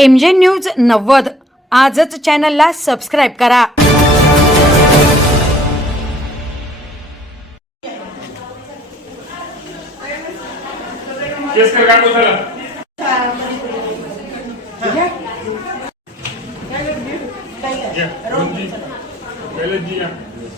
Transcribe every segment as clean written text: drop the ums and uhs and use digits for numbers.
MJ news 90 आजच चॅनलला subscribe करा। केस का चला पहले जी केस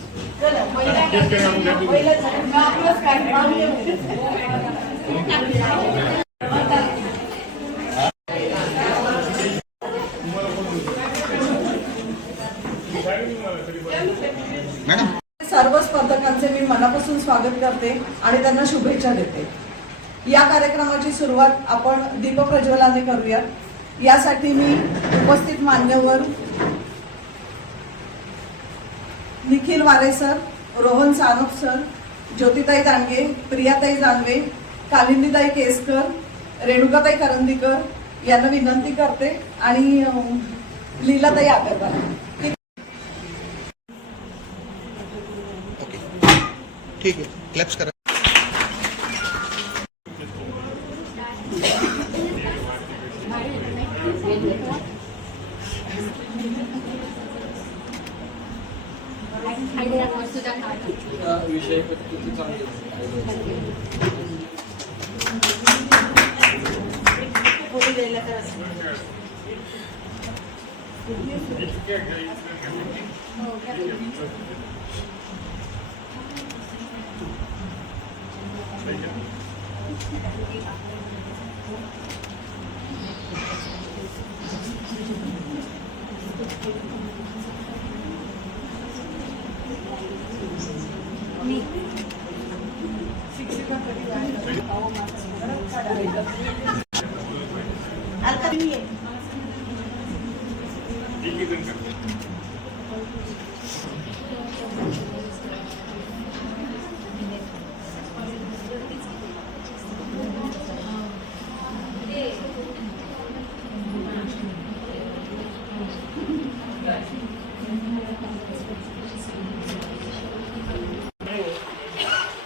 मॅडम, सर्व स्पर्धकांचे मी मनापासून स्वागत करते आणि त्यांना शुभेच्छा देते। या कार्यक्रमाची सुरुवात आपण दीपप्रज्वलाने करूया। यासाठी मी उपस्थित मान्यवर निखिल वारे सर, रोहन सानप सर, ज्योतिताई दांडगे, प्रियाताई दानवे, कालिंदीताई केसकर, रेणुकाताई करंदीकर यांना विनंती करते आणि लीलाताई आगरवाल। ठीक है, क्लैप्स करा। विषय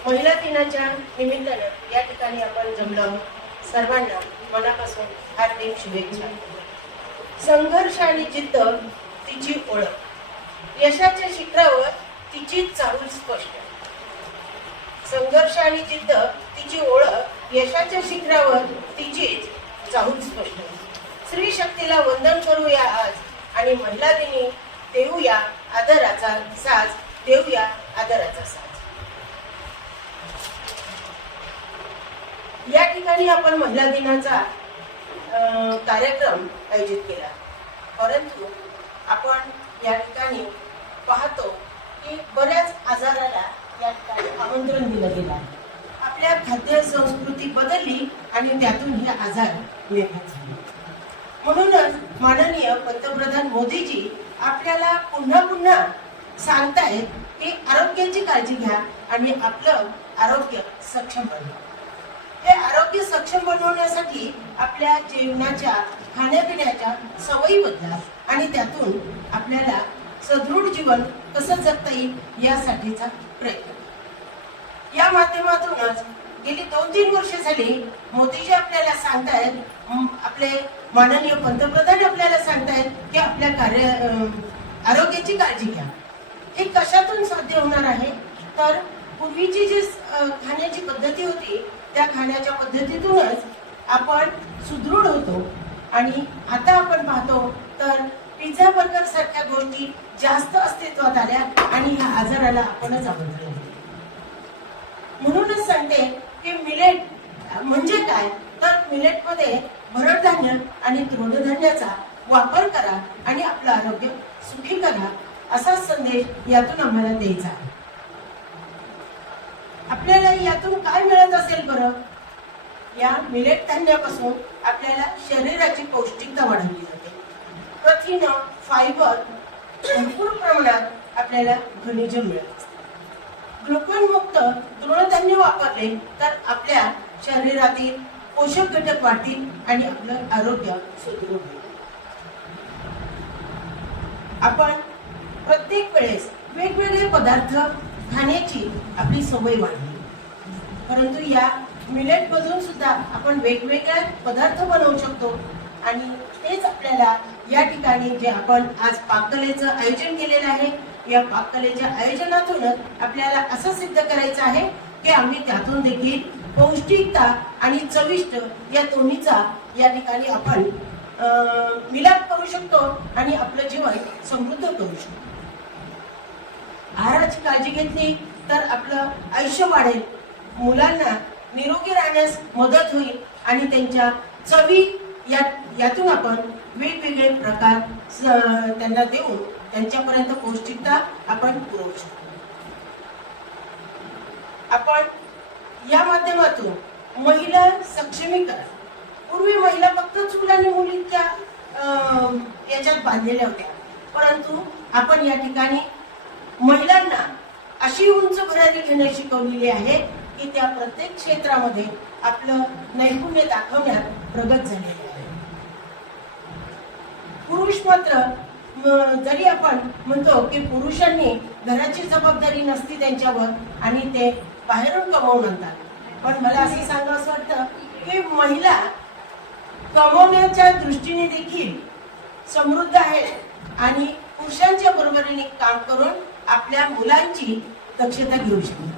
महिला दिनाच्या निमित्तानं या ठिकाणी आपण जमलो आहोत। सर्वांना मनापासून हार्दिक शुभेच्छा। संघर्ष आणि जिद्द तिची ओळख, यशाच्या शिखरावर तिची चाहूल स्पष्ट। संघर्ष आणि जिद्द तिची ओळख, यशाच्या शिखरावर तिचीच चाहूल स्पष्ट। स्त्री शक्तीला वंदन करूया आज आणि महिला दिनी देऊया आदराचा साज, देऊया आदराचा साज। या ठिकाणी आपण महिला दिनाचा कार्यक्रम आयोजित केला, परंतु आपण या ठिकाणी पाहतो की बऱ्याच आजाराला या ठिकाणी आमंत्रण दिलं गेलं। आपल्या खाद्य संस्कृती बदलली आणि त्यातून हे आजार निर्माण झाले। म्हणूनच माननीय पंतप्रधान मोदीजी आपल्याला पुन्हा पुन्हा सांगतायत की आरोग्याची काळजी घ्या आणि आपलं आरोग्य सक्षम बनवा। हे आरोग्य सक्षम बनवण्यासाठी आपल्या जीवनाच्या खाण्यापिण्याच्या सवयी बदला आणि त्यातून आपल्याला सदृढ जीवन कसं जगता येईल यासाठीचा प्रयत्न। या माध्यमातूनच गेली 2-3 वर्ष झाली मोदीजी आपल्याला सांगतायत, आपले माननीय पंतप्रधान आपल्याला सांगतायत की आपल्या आरोग्याची काळजी घ्या। हे कशातून साध्य होणार आहे तर पूर्वीची जी खाण्याची पद्धती होती त्या खाण्याच्या पद्धतीतूनच आपण सुदृढ होतो आणि आता आपण पाहतो तर पिझ्झा बर्गर सारख्या गोष्टी जास्त अस्तित्वात आल्या आणि ह्या आजाराला आपणच आमंत्रण दिले। म्हणूनच सांगते की मिलेट म्हणजे काय तर मिलेटमध्ये भरड धान्य आणि तृणधान्याचा वापर करा आणि आपलं आरोग्य सुखी करा, असा संदेश यातून आम्हाला द्यायचा आहे। आपल्याला यातून काय मिळत असेल बरं? या मिलेट धान्यापासून आपल्याला शरीराची पौष्टिकता वाढवली जाते। प्रथिन, फायबर भरपूर प्रमाणात आपल्याला खनिज मिळत असतात। ग्लुकोन मुक्त तृणधान्य वापरले तर आपल्या शरीरातील पोषक घटक वाढतील आणि आपलं आरोग्य सुदृढ होईल। आपण प्रत्येक वेळेस वेगवेगळे पदार्थ खाण्याची आपली सवय वाढली, परंतु या मिलेट मधून सुद्धा आपण वेगवेगळे पदार्थ बनवू शकतो आणि तेच आपल्या आपल्याला या ठिकाणी जे आपण आज पाककलेचं आयोजन केलेलं आहे, या पाककलेच्या आयोजनातूनच आपल्याला असं सिद्ध करायचं आहे की आम्ही त्यातून देखील पौष्टिकता आणि चविष्ट या दोन्हीचा या ठिकाणी आपण मिलाप करू शकतो आणि आपलं जीवन समृद्ध करू शकतो. आहाराची काळजी घेतली तर आपलं आयुष्य वाढेल, मुलांना निरोगी राहण्यास मदत होईल आणि त्यांच्या चवी यातून आपण वेगवेगळे प्रकार त्यांना देऊन त्यांच्यापर्यंत पौष्टिकता आपण पुरवू शकतो. आपण या माध्यमातून महिला सक्षमीकरण, पूर्वी महिला फक्त चूल आणि मुलीच्या याच्यात बांधलेल्या होत्या, परंतु आपण या ठिकाणी महिलांना अशी उंच भरारी घेणं शिकवलेली आहे की त्या प्रत्येक क्षेत्रामध्ये आपलं नैपुण्य दाखवण्यात प्रगत झालेले आहे. पुरुष मात्र जरी आपण म्हणतो की पुरुषांनी घराची जबाबदारी नसती त्यांच्यावर आणि ते बाहेरून कमावून आणतात, पण मला असं सांगावं वाटतं की महिला कमवण्याच्या दृष्टीने देखील समृद्ध आहेत आणि पुरुषांच्या बरोबरीने काम करून आपल्या मुलांची दक्षता घेऊ शकते.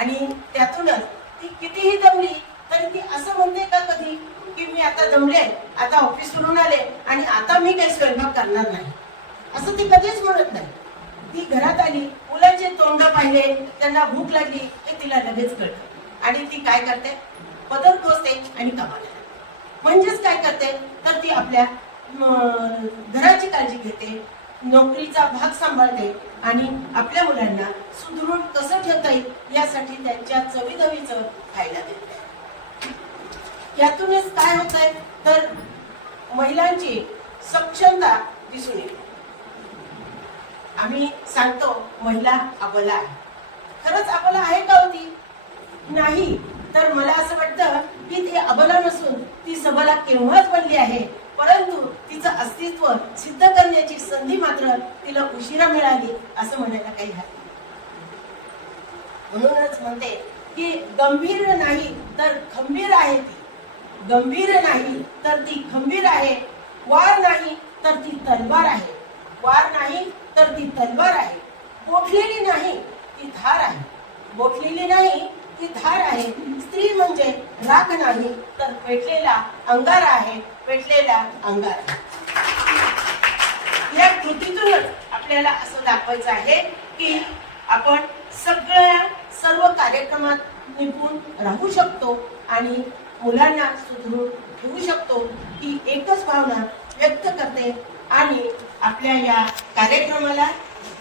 आणि त्यातूनच ती कितीही दमली तरी ती असं म्हणते का कधी की मी आता दमले, आता ऑफिसवरून आले आणि आता मी काही स्वयंपाक करणार नाही, असं ती कधीच म्हणत नाही. ती घरात आली, मुलांचे तोंड पाहिले, त्यांना भूक लागली हे तिला लगेच कळतं आणि ती काय करते, पदर खोसते आणि कामाला. म्हणजेच काय करते तर ती आपल्या घराची काळजी घेते, नोकरीचा भाग सांभाळते आणि आपल्या मुलांना सुदृढ कसं ठेवता येईल यासाठी त्यांच्या चवीदवीचं खायला देते. यातूनच काय होत आहे तर महिलांची सक्षमता दिसून येते. आम्ही सांगतो महिला अबला आहे, खरंच अबला आहे का होती? नाही. तर मला असं वाटतं की ती अबला नसून ती सबला केव्हाच बनली आहे, परंतु तिचं अस्तित्व सिद्ध करण्याची संधी मात्र तिला उशिरा मिळाली असं म्हणायला काही हरकत नाही. म्हणूनच म्हणते की गंभीर नाही तर खंबीर आहे ती, गंभीर नाही तर ती खंबीर आहे, वार नाही तर ती तलवार आहे, वार नाही तर ती तलवार आहे, बोटलेली नाही ती धार आहे, बोटलेली नाही ती धार आहे. स्त्री म्हणजे राख नाही तर पेटलेला अंगार आहे, पेटलेला अंगार आहे. या कृतीतूनच आपल्याला असं दाखवायचं आहे की आपण सर्व कार्यक्रमात निपुण राहू शकतो आणि मुलांना सुदृढ ठेवू शकतो. ही एकच भावना व्यक्त करते आणि आपल्या या कार्यक्रमाला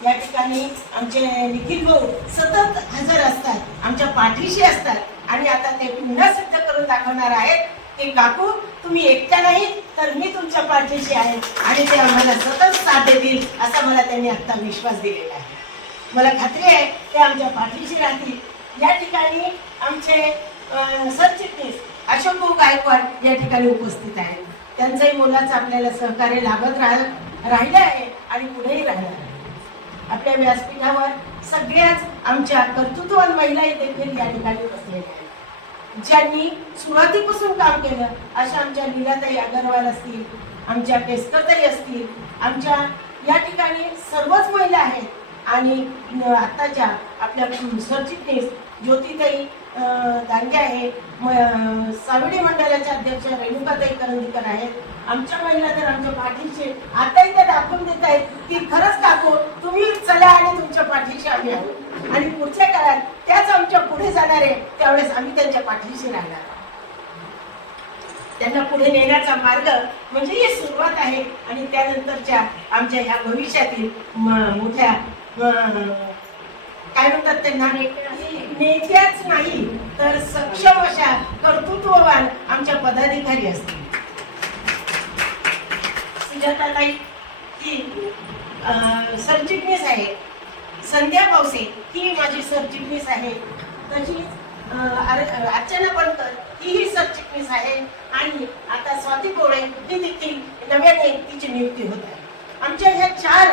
या ठिकाणी आमचे निखिल भाऊ सतत हजर असतात, आमच्या पाठीशी असतात आणि आता ते पुन्हा सिद्ध करून दाखवणार आहेत की काकू तुम्ही एकट्या नाही तर मी तुमच्या पाठीशी आहे आणि ते आम्हाला सतत साथ देतील असा मला त्यांनी आता विश्वास दिलेला आहे. मला खात्री आहे ते आमच्या पाठीशी राहतील. या ठिकाणी आमचे सरचिटणीस अशोक भाऊ गायकवाड या ठिकाणी उपस्थित आहेत. त्यांचंही मोलाचं आपल्याला सहकार्य लाभत राहिलं आहे आणि पुढेही राहणार आहे. आपल्या व्यासपीठावर सगळ्याच आमच्या कर्तृत्ववान महिला देखील या ठिकाणी बसलेल्या आहेत, ज्यांनी सुरुवातीपासून काम केलं. अशा आमच्या लीलाताई अगरवाल असतील, आमच्या केसकरताई असतील, आमच्या या ठिकाणी सर्वच महिला आहेत आणि आताच्या आपल्या सरचिटणीस ज्योतिताई दांगे आहे, सावडी मंडळाच्या अध्यक्ष रेणुकाताई करंदीकर आहेत. आमच्या महिला तर आमच्या पाठीशी आताही त्या दाखवून देत आहेत की खरंच काकू तुम्ही चला आणि तुमच्या पाठीशी आम्ही आहोत आणि पुढच्या काळात त्याच आमच्या पुढे जाणार आहे, त्यावेळेस आम्ही त्यांच्या पाठीशी राहणार. त्यांना पुढे नेण्याचा मार्ग म्हणजे ही सुरुवात आहे आणि त्यानंतरच्या आमच्या ह्या भविष्यातील मोठ्या काय म्हणतात त्यांना नेत्याच नाही तर सक्षम अशा कर्तृत्ववान आमच्या पदाधिकारी असतील. सुजाताताई ही सरचिटणीस आहे, संध्या पावसे ही माझी सरचिटणीस आहे, तशीच अर्चना बनकर ही सरचिटणीस आहे आणि आता स्वाती पोळे ही देखील नव्याने तिची नियुक्ती होत आहे. आमच्या ह्या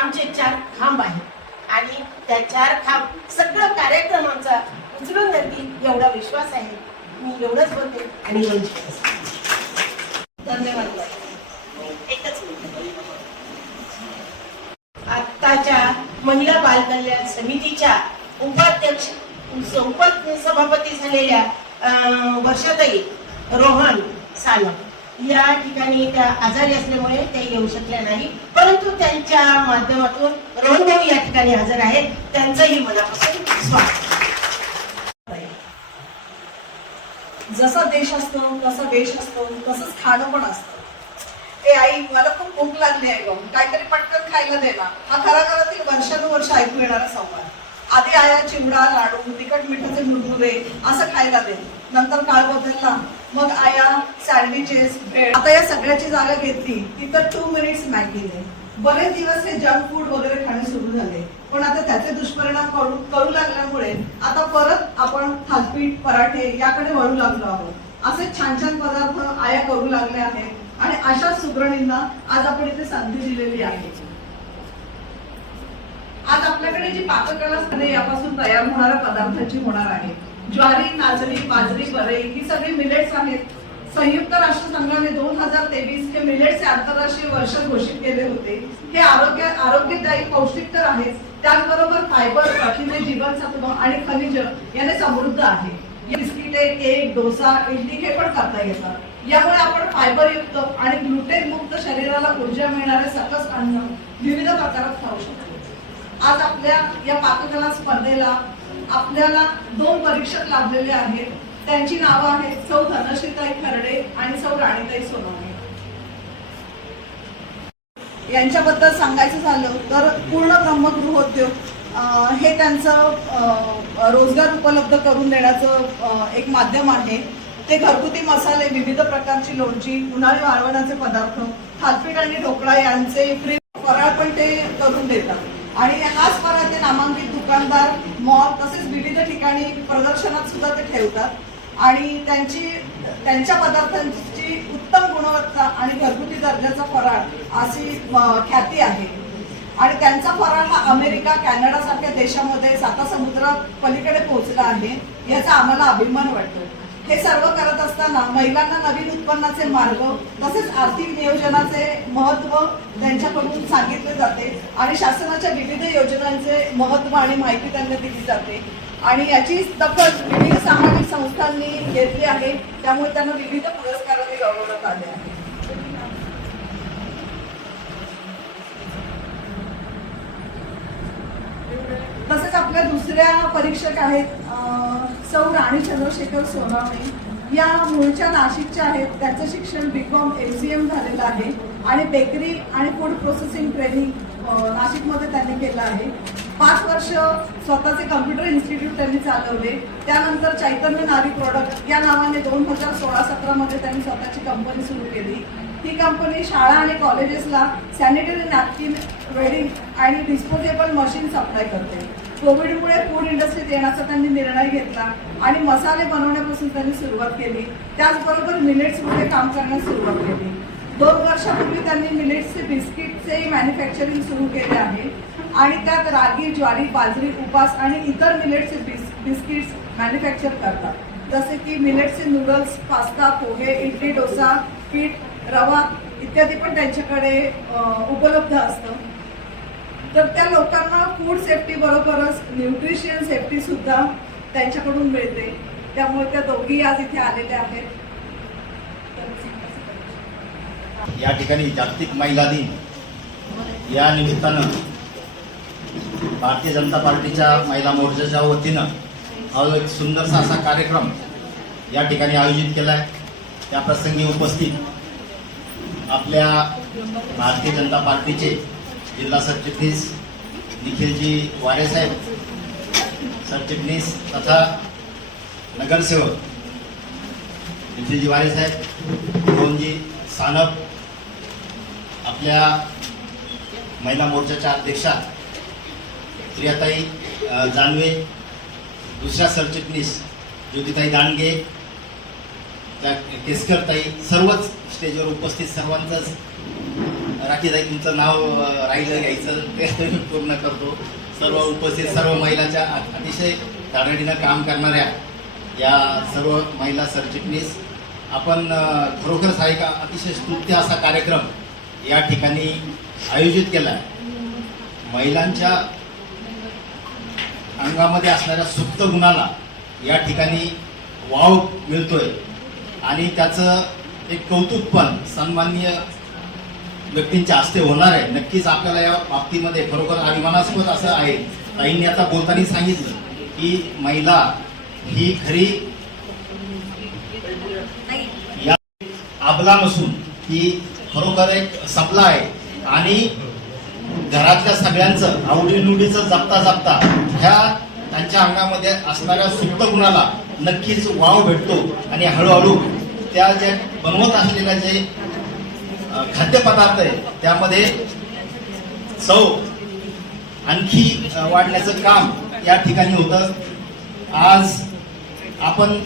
आमचे चार खांब आहेत आणि त्या चार खांब सगळं कार्यक्रमांचा उचलून धरतील एवढा विश्वास आहे. मी एवढंच बोलते आणि धन्यवाद. संघाच्या महिला बाल कल्याण समितीच्या उपाध्यक्ष उपसभापती झालेल्या वर्षाताई रोहन सानप या ठिकाणी त्या आजारी असल्यामुळे त्या येऊ शकल्या नाही, परंतु त्यांच्या माध्यमातून रोहन भाऊ या ठिकाणी हजर आहेत. त्यांचंही मनापासून स्वागत. जसा देश असतो तसा वेश असतो, तसंच खाणं पण असतं. ए आई, मला खूप भूक लागली आहे गं, काहीतरी पटकन खायला दे ना. हा घराघरातील वर्षानुवर्ष ऐकू येणारा संवाद. आधी आया चिवडा, लाडू, तिखट मिठाचे मुरमुरे असं खायला दे. नंतर काळ बदलला, मग आया सँडविचेस, ब्रेड. आता या सगळ्याची जागा घेतली ती तर 2 मिनिट्स मॅगीने. बरेच दिवस हे जंक फूड वगैरे खाणे सुरू झाले, पण आता त्याचे दुष्परिणाम करू लागल्यामुळे आता परत आपण थालीपीठ, पराठे याकडे वळू लागलो आहोत. असे छान छान पदार्थ आया करू लागले आहेत आणि अशा सुगरणींना आज आपण इथे संधी दिलेली आहे. आज आपल्याकडे जी पाककला असते यापासून तयार होणाऱ्या पदार्थांची होणार आहे. ज्वारी, नाचणी, बाजरी, बरई ही सगळी मिलेट्स आहेत. संयुक्त राष्ट्रसंघाने 2023 हे मिलेट्सचे आंतरराष्ट्रीय वर्ष घोषित केले होते. हे आरोग्यदायी, पौष्टिक तर आहेच, त्याचबरोबर फायबर, प्रथिने, जीवनसत्व आणि खनिज याने समृद्ध आहे. बिस्किटे, केक, डोसा, इडली हे पण करता येतात. यामुळे आपण फायबरयुक्त आणि ग्लुटेन मुक्त शरीराला ऊर्जा मिळणारे सकस अन्न विविध प्रकारात खाऊ शकतो. आज आपल्या या पाककला स्पर्धेला आपल्याला 2 परीक्षक लाभलेले आहेत. त्यांची नावं आहेत सौ धनश्रीताई खर्डे आणि सौ राणीताई सोनवणे. यांच्याबद्दल सांगायचं झालं तर पूर्ण ब्रह्मगृहोद्योग हे त्यांचं रोजगार उपलब्ध करून देण्याचं एक माध्यम आहे. ते घरगुती मसाले, विविध प्रकारची लोणची, उन्हाळी वाळवणाचे पदार्थ, थालीपीठ आणि ढोकळा यांचे फ्री फराळ पण ते करून देतात. आणि हाच फराळ ते नामांकित दुकानदार, मॉल तसेच विविध ठिकाणी प्रदर्शनात सुद्धा ते ठेवतात. आणि त्यांच्या पदार्थांची उत्तम गुणवत्ता आणि घरगुती दर्जाचा फराळ अशी ख्याती आहे. आणि त्यांचा फराळ हा अमेरिका, कॅनडा सारख्या देशामध्ये सातासमुद्रा पलीकडे पोहोचला आहे, याचा आम्हाला अभिमान वाटतो. हे सर्व करत असताना महिलांना नवीन उत्पन्नाचे मार्ग तसेच आर्थिक नियोजनाचे महत्त्व त्यांच्याकडून सांगितले जाते आणि शासनाच्या विविध योजनांचे महत्त्व आणि माहिती त्यांना दिली जाते. आणि याची दखल विविध सामाजिक संस्थांनी घेतली आहे, त्यामुळे त्यांना विविध पुरस्कारांनी गौरवण्यात आले आहे. तसेच आपल्या दुसऱ्या परीक्षक आहेत सौ राणी चंद्रशेखर सोनवणे. या मूळच्या नाशिकच्या आहेत. त्यांचं शिक्षण BCom MCM झालेलं आहे आणि बेकरी आणि फूड प्रोसेसिंग ट्रेनिंग नाशिकमध्ये त्यांनी केलं आहे. 5 वर्ष स्वतःचे कम्प्युटर इन्स्टिट्यूट त्यांनी चालवले. त्यानंतर चैतन्य नारी प्रोडक्ट या नावाने 2016-17 मध्ये त्यांनी स्वतःची कंपनी सुरू केली. ही कंपनी शाळा आणि कॉलेजेसला सॅनिटरी नॅपकिन, वेडिंग आणि डिस्पोजेबल मशीन सप्लाय करते. कोविडमुळे फूड इंडस्ट्रीत येण्याचा त्यांनी निर्णय घेतला आणि मसाले बनवण्यापासून त्यांनी सुरुवात केली. त्याचबरोबर मिलेट्समध्ये काम करण्यास सुरुवात केली. 2 वर्षापूर्वी त्यांनी मिलेट्सचे बिस्किटचे मॅन्युफॅक्चरिंग सुरू केले आहे आणि त्यात रागी, ज्वारी, बाजरी, उपास आणि इतर मिलेट्सचे बिस्किट्स मॅन्युफॅक्चर करतात. जसे की मिलेट्सचे नूडल्स, पास्ता, पोहे, इडली, डोसा, पीठ, रवा इत्यादी पण त्यांच्याकडे उपलब्ध असतं. तर त्या लोकांना फूड सेफ्टी बरोबरच न्यूट्रिशियन सेफ्टी सुद्धा त्यांच्याकडून मिळते. त्यामुळे त्या दोघी आज इथे आलेल्या आहेत. या ठिकाणी जागतिक महिला दिन या निमित्तानं भारतीय जनता पार्टीच्या महिला मोर्चाच्या वतीनं हा एक सुंदरसा असा कार्यक्रम या ठिकाणी आयोजित केला आहे. त्या प्रसंगी उपस्थित आपल्या भारतीय जनता पार्टीचे जिल्हा सरचिटणीस निखिलजी वारे साहेब, सरचिटणीस तथा नगरसेवक निखिलजी वारे साहेब, रोहनजी सानप, आपल्या महिला मोर्चाच्या अध्यक्षा प्रियाताई जानवे, दुसऱ्या सरचिटणीस ज्योतिताई दांडगे, त्या केसकरताई, सर्वच स्टेजवर उपस्थित सर्वांचंच राखीताई तुमचं नाव राहिलं घ्यायचं ते पूर्ण करतो. सर्व उपस्थित सर्व महिलाच्या अतिशय तातडीनं काम करणाऱ्या या सर्व महिला सरचिटणीस, आपण खरोखरच हा एक अतिशय स्तुत्य असा कार्यक्रम या ठिकाणी आयोजित केला आहे. महिलांच्या अंगामध्ये असणाऱ्या सुप्त गुणाला या ठिकाणी वाव मिळतोय आणि त्याचं एक कौतुक पण सन्माननीय व्यक्तींच्या हस्ते होणार आहे. नक्कीच आपल्याला या बाबतीमध्ये खरोखर अभिमानास्पद असं आहे. ताईंनी आता बोलताना सांगितलं की महिला ही खरी या आबला नसून ती खरोखर एक सबला आहे आणि घरातल्या सगळ्यांचं आवडीनिवडीचं जपता जपता ह्या त्यांच्या अंगामध्ये असणाऱ्या सुप्त गुणाला नक्कीच वाव भेटतो आणि हळूहळू त्या ज्या बनवत असलेल्या जे खाद्यपदार्थ आहे त्यामध्ये चव आणखी वाढण्याचं काम या ठिकाणी होतं. आज आपण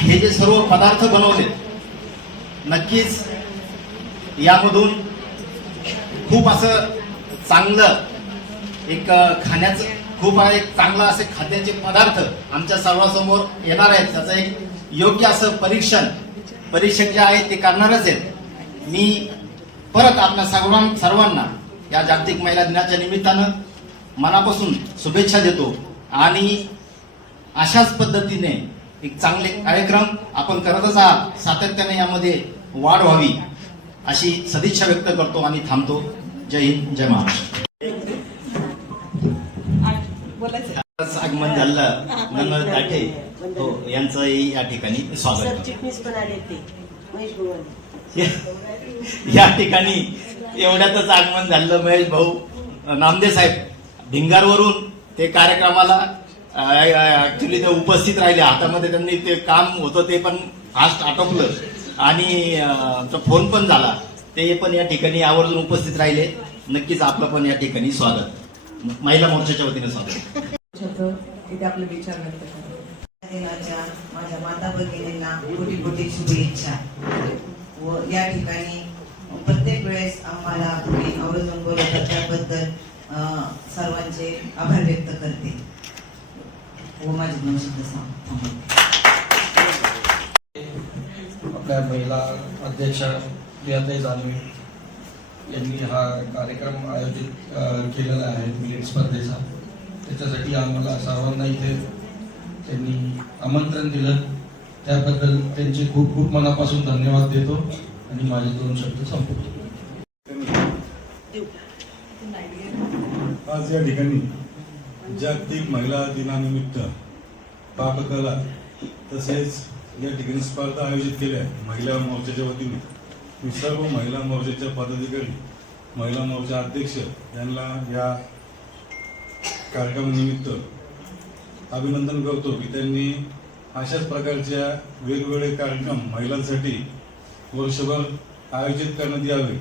हे जे सर्व पदार्थ बनवले नक्कीच यामधून खूप असं चांगलं एक खाण्याचं खूप एक चांगलं असे खाद्याचे पदार्थ आमच्या सर्वांसमोर येणार आहेत. त्याचं एक योग्य असं परीक्षण जे आहे ते करणारच आहेत. मी परत आपल्या सर्वांना या जागतिक महिला दिनाच्या निमित्तानं मनापासून शुभेच्छा देतो आणि अशाच पद्धतीने एक चांगले कार्यक्रम आपण करतच आहात. सातत्याने यामध्ये वाढ व्हावी अशी सदिच्छा व्यक्त करतो आणि थांबतो. जय हिंद, जय महाराष्ट्र. आगमन झालं नंद दाठे हो यांचंही या ठिकाणी स्वागत. सरचिटणीस पण आले ते महेश भाऊ. या ठिकाणी एवढ्यातच आगमन झालं महेश भाऊ नामदे साहेब भिंगारवरून ते कार्यक्रमाला ऍक्च्युली ते उपस्थित राहिले. हातामध्ये त्यांनी ते काम होतं ते पण फास्ट आटोपलं आणि फोन पण झाला. ते पण या ठिकाणी आवर्जून उपस्थित राहिले. नक्कीच आपलं पण या ठिकाणी स्वागत. महिला मोर्चाच्या वतीने स्वागत. इथे आपले विचार व्यक्त करा. दिनाच्या माझ्या माता भगिनींना कोटी कोटी शुभेच्छा. व या ठिकाणी प्रत्येक वेळेस आम्हाला तुम्ही आवर्जून बोलवतात त्याबद्दल सर्वांचे आभार व्यक्त करते व माझे दोन शब्द सांगते. आपल्या महिला अध्यक्षा प्रियाताई जानवे यांनी हा कार्यक्रम आयोजित केलेला आहे मिलेट स्पर्धेचा. त्याच्यासाठी आम्हाला सर्वांना इथे त्यांनी आमंत्रण दिलं त्याबद्दल त्यांचे खूप खूप मनापासून धन्यवाद देतो आणि माझे दोन शब्द संपवतो. आज या ठिकाणी जागतिक महिला दिनानिमित्त पाककला तसेच या ठिकाणी स्पर्धा आयोजित केल्या महिला मोर्चाच्या वतीने. मी सर्व महिला मोर्चाच्या पदाधिकारी महिला मोर्चा अध्यक्ष यांना या कार्यक्रमानिमित्त अभिनंदन करतो की त्यांनी अशाच प्रकारच्या वेगवेगळे कार्यक्रम महिलांसाठी वर्षभर आयोजित करण्यात यावे.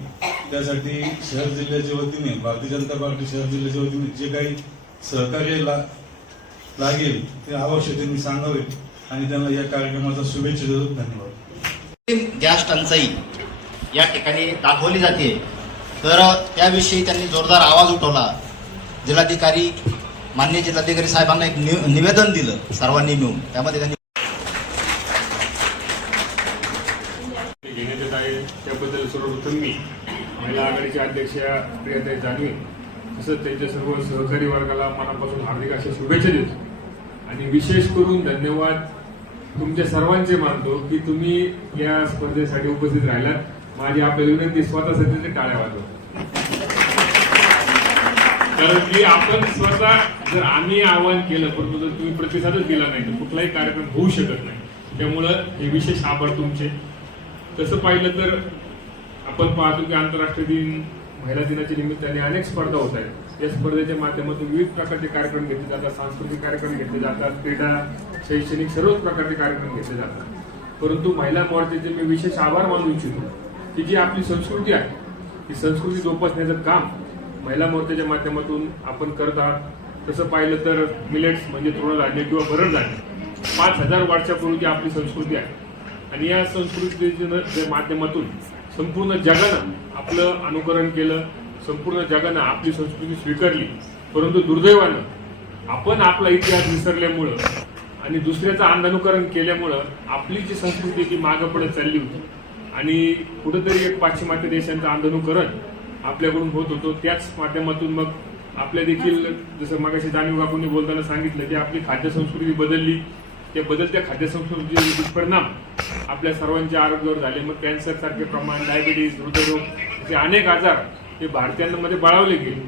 त्यासाठी शहर जिल्ह्याच्या वतीने भारतीय जनता पार्टी शहर जिल्ह्याच्या वतीने जे काही सहकार्य लागेल ते अवश्य त्यांनी सांगावे आणि त्यांना या कार्यक्रमाचा शुभेच्छा देतो. धन्यवाद. गॅस टंचाई या ठिकाणी दाखवली जाते तर त्याविषयी त्यांनी जोरदार आवाज उठवला. जिल्हाधिकारी माननीय जिल्हाधिकारी साहेबांना एक निवेदन दिलं सर्वांनी मिळून. त्यामध्ये त्यांनी घेण्यात येत आहे त्याबद्दल सर्वप्रथम मी महिला आघाडीच्या अध्यक्षा प्रियाताई जानवे तसंच त्यांच्या सर्व सहकारी वर्गाला मनापासून हार्दिक अशा शुभेच्छा देतो आणि विशेष करून धन्यवाद तुमच्या सर्वांचे मानतो की तुम्ही या स्पर्धेसाठी उपस्थित राहिलात. माझी आपल्याला विनंती स्वतःसाठी ते टाळ्या वाजवा. कारण की आपण स्वतः जर आम्ही आवाहन केलं परंतु जर तुम्ही प्रतिसादच दिला नाही तर कुठलाही कार्यक्रम होऊ शकत नाही. त्यामुळं हे विशेष आभार तुमचे. तसं पाहिलं तर आपण पाहतो की आंतरराष्ट्रीय दिन महिला दिनाच्या निमित्ताने अनेक स्पर्धा होत आहेत. या स्पर्धेच्या माध्यमातून विविध प्रकारचे कार्यक्रम घेतले जातात. सांस्कृतिक कार्यक्रम घेतले जातात. क्रीडा शैक्षणिक सर्वच प्रकारचे कार्यक्रम घेतले जातात. परंतु महिला मोर्चाचे मी विशेष आभार मानू इच्छितो की जी आपली संस्कृती आहे ती संस्कृती जोपासण्याचं काम महिला मोर्चाच्या माध्यमातून आपण करत आहात. तसं पाहिलं तर मिलेट्स म्हणजे तृणधान्य किंवा भरड धान्य 5000 वर्षापूर्वीची आपली संस्कृती आहे आणि या संस्कृतीच्या माध्यमातून संपूर्ण जगानं आपलं अनुकरण केलं. संपूर्ण जगानं आपली संस्कृती स्वीकारली. परंतु दुर्दैवानं आपण आपला इतिहास विसरल्यामुळं आणि दुसऱ्याचं अंधानुकरण केल्यामुळं आपली जी संस्कृती ती मागं पडत चालली होती आणि कुठेतरी एक पाश्चिमात्य देशांचं अंधानुकरण आपल्याकडून होत होतो. त्याच माध्यमातून मग आपल्या देखील जसं मगाशी जाणीव काकूंनी बोलताना सांगितलं की आपली खाद्य संस्कृती बदलली. त्या बदलत्या खाद्य संस्कृतीचे दुष्परिणाम आपल्या सर्वांच्या आरोग्यावर झाले. मग कॅन्सर सारखे प्रमाण, डायबिटीज, हृदयरोग असे अनेक आजार हे भारतीयांमध्ये बळावले गेले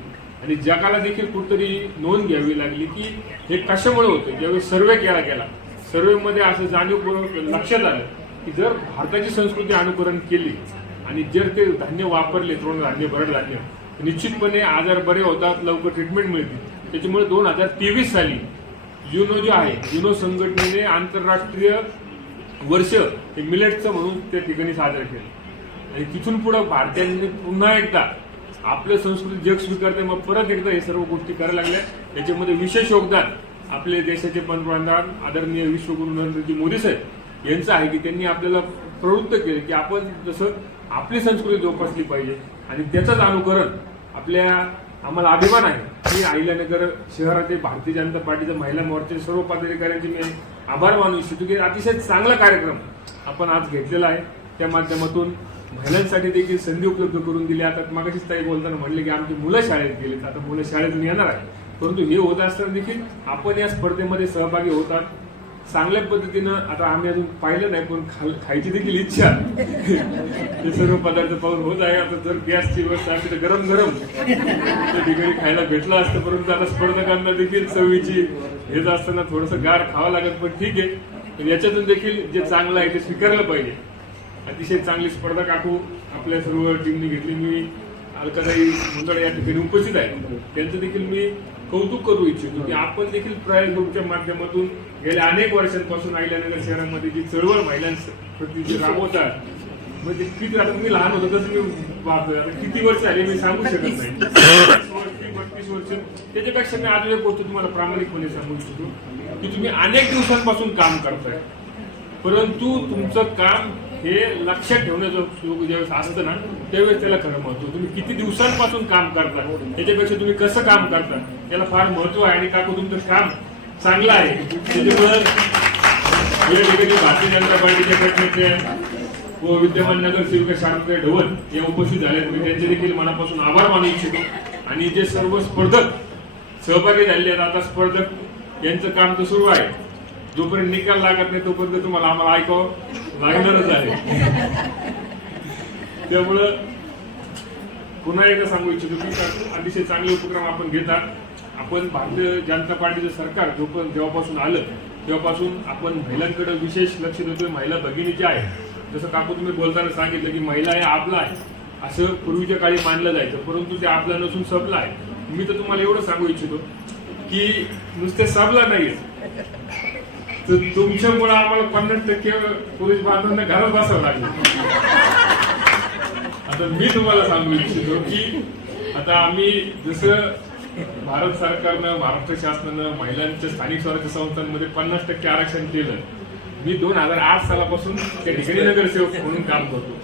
आणि जगाला देखील कुठेतरी नोंद घ्यावी लागली की हे कशामुळे होतं. ज्यावेळी सर्वे केला गेला, सर्वेमध्ये असं जाणीवपूर्वक लक्षात आलं की जर भारताची संस्कृती अनुकरण केली आणि जर ते धान्य वापरले, तृणधान्य, भरड धान्य, निश्चितपणे आजार बरे होतात, लवकर ट्रीटमेंट मिळते. त्याच्यामुळे 2023 साली युनो जे आहे, युनो संघटनेने आंतरराष्ट्रीय वर्ष हे मिलेटचं म्हणून त्या ठिकाणी साजरं केलं आणि तिथून पुढे भारतीयांनी पुन्हा एकदा आपल्या संस्कृती जग स्वीकारते. मग परत एकदा हे सर्व गोष्टी करायला लागल्या. याच्यामध्ये विशेष योगदान आपले देशाचे पंतप्रधान आदरणीय विश्वगुरू नरेंद्रजी मोदी साहेब यांचं आहे की त्यांनी आपल्याला प्रवृत्त केले की आपण जसं आपली संस्कृती जोपासली पाहिजे आणि त्याचंच अनुकरण आम्हाला अभिमान आहे की अहिल्यानगर शहरातील भारतीय जनता पार्टीच्या महिला मोर्चाच्या सर्व पदाधिकाऱ्यांचे मी आभार मानू इच्छितो की अतिशय चांगला कार्यक्रम आपण आज घेतलेला आहे. त्या माध्यमातून महिलांसाठी देखील संधी उपलब्ध करून दिली. आता मगाशीच ताई बोलताना म्हणले की आमची मुलं शाळेत गेलेत, आता मुलं शाळेतून येणार आहे. परंतु हे होत असताना देखील आपण या स्पर्धेमध्ये सहभागी होतात चांगल्या पद्धतीनं. आता आम्ही अजून पाहिलं नाही पण खायची देखील इच्छा हे सर्व पदार्थ पाहून होत आहे. आता जर गॅसची व्यवस्था आम्ही तर गरम गरम त्या ठिकाणी खायला भेटलं असतं. परंतु आता स्पर्धकांना देखील चवीची हेच असताना थोडंसं गार खावं लागत. पण ठीक आहे, पण याच्यातून देखील जे चांगलं आहे ते स्वीकारलं पाहिजे. अतिशय चांगली स्पर्धा काकू आपल्या सर्व टीमने घेतली. मी अलकाताई मुंदडे या ठिकाणी उपस्थित आहे, त्यांचं देखील मी कौतुक करू इच्छितो की आपण देखील प्रयास ग्रुपच्या माध्यमातून गेल्या अनेक वर्षांपासून अहिल्यानगर शहरामध्ये जी चळवळ महिलांप्रती जी राबवतात, म्हणजे किती, आता मी लहान होतो तसं मी पाहतोय, आता किती वर्ष आले मी सांगू शकत नाही, 32 वर्ष. त्याच्यापेक्षा मी अजून एक गोष्ट तुम्हाला प्रामाणिकपणे सांगू इच्छितो की तुम्ही अनेक दिवसांपासून काम करताय, परंतु तुमचं काम हे लक्षात ठेवण्याचं ज्यावेळेस असतं ना त्यावेळेस त्याला खरं महत्व. तुम्ही किती दिवसांपासून काम करता त्याच्यापेक्षा तुम्ही कसं काम करता याला फार महत्व आहे. आणि काकू तुमचं काम चांगलं आहे. त्याच्यामुळे या ठिकाणी भारतीय जनता पार्टीच्या गटनेते व विद्यमान नगरसेविका शांतताई ढवण या उपस्थित झाले. मी त्यांचे देखील मनापासून आभार मानू इच्छितो. आणि जे सर्व स्पर्धक सहभागी झाले आहेत, आता स्पर्धक यांचं काम तर सुरू आहे. जोपर्यंत निकाल लागत नाही तोपर्यंत तुम्हाला आम्हाला ऐकावं लागणारच आहे. त्यामुळं पुन्हा एकदा सांगू इच्छितो की अतिशय चांगले उपक्रम आपण घेतात. आपण भारतीय जनता पार्टीचं सरकार जेव्हापासून आलं तेव्हापासून आपण महिलांकडे विशेष लक्ष देतोय. महिला भगिनी ज्या आहे, जसं काकू तुम्ही बोलताना सांगितलं की महिला हे आपला आहे असं पूर्वीच्या काळी मानलं जायचं, परंतु ते आपला नसून सबला आहे. मी तर तुम्हाला एवढं सांगू इच्छितो की नुसते सबला नाहीये, तर तुमच्यामुळे आम्हाला 50% पोलीस बांधवांना घरात बसावं लागलं. आता मी तुम्हाला सांगू इच्छितो की आता आम्ही जसं भारत सरकारनं, महाराष्ट्र शासनानं महिलांच्या स्थानिक स्वराज्य संस्थांमध्ये 50% आरक्षण केलं. मी 2008 सालापासून त्या ठिकाणी नगरसेवक म्हणून काम करतो.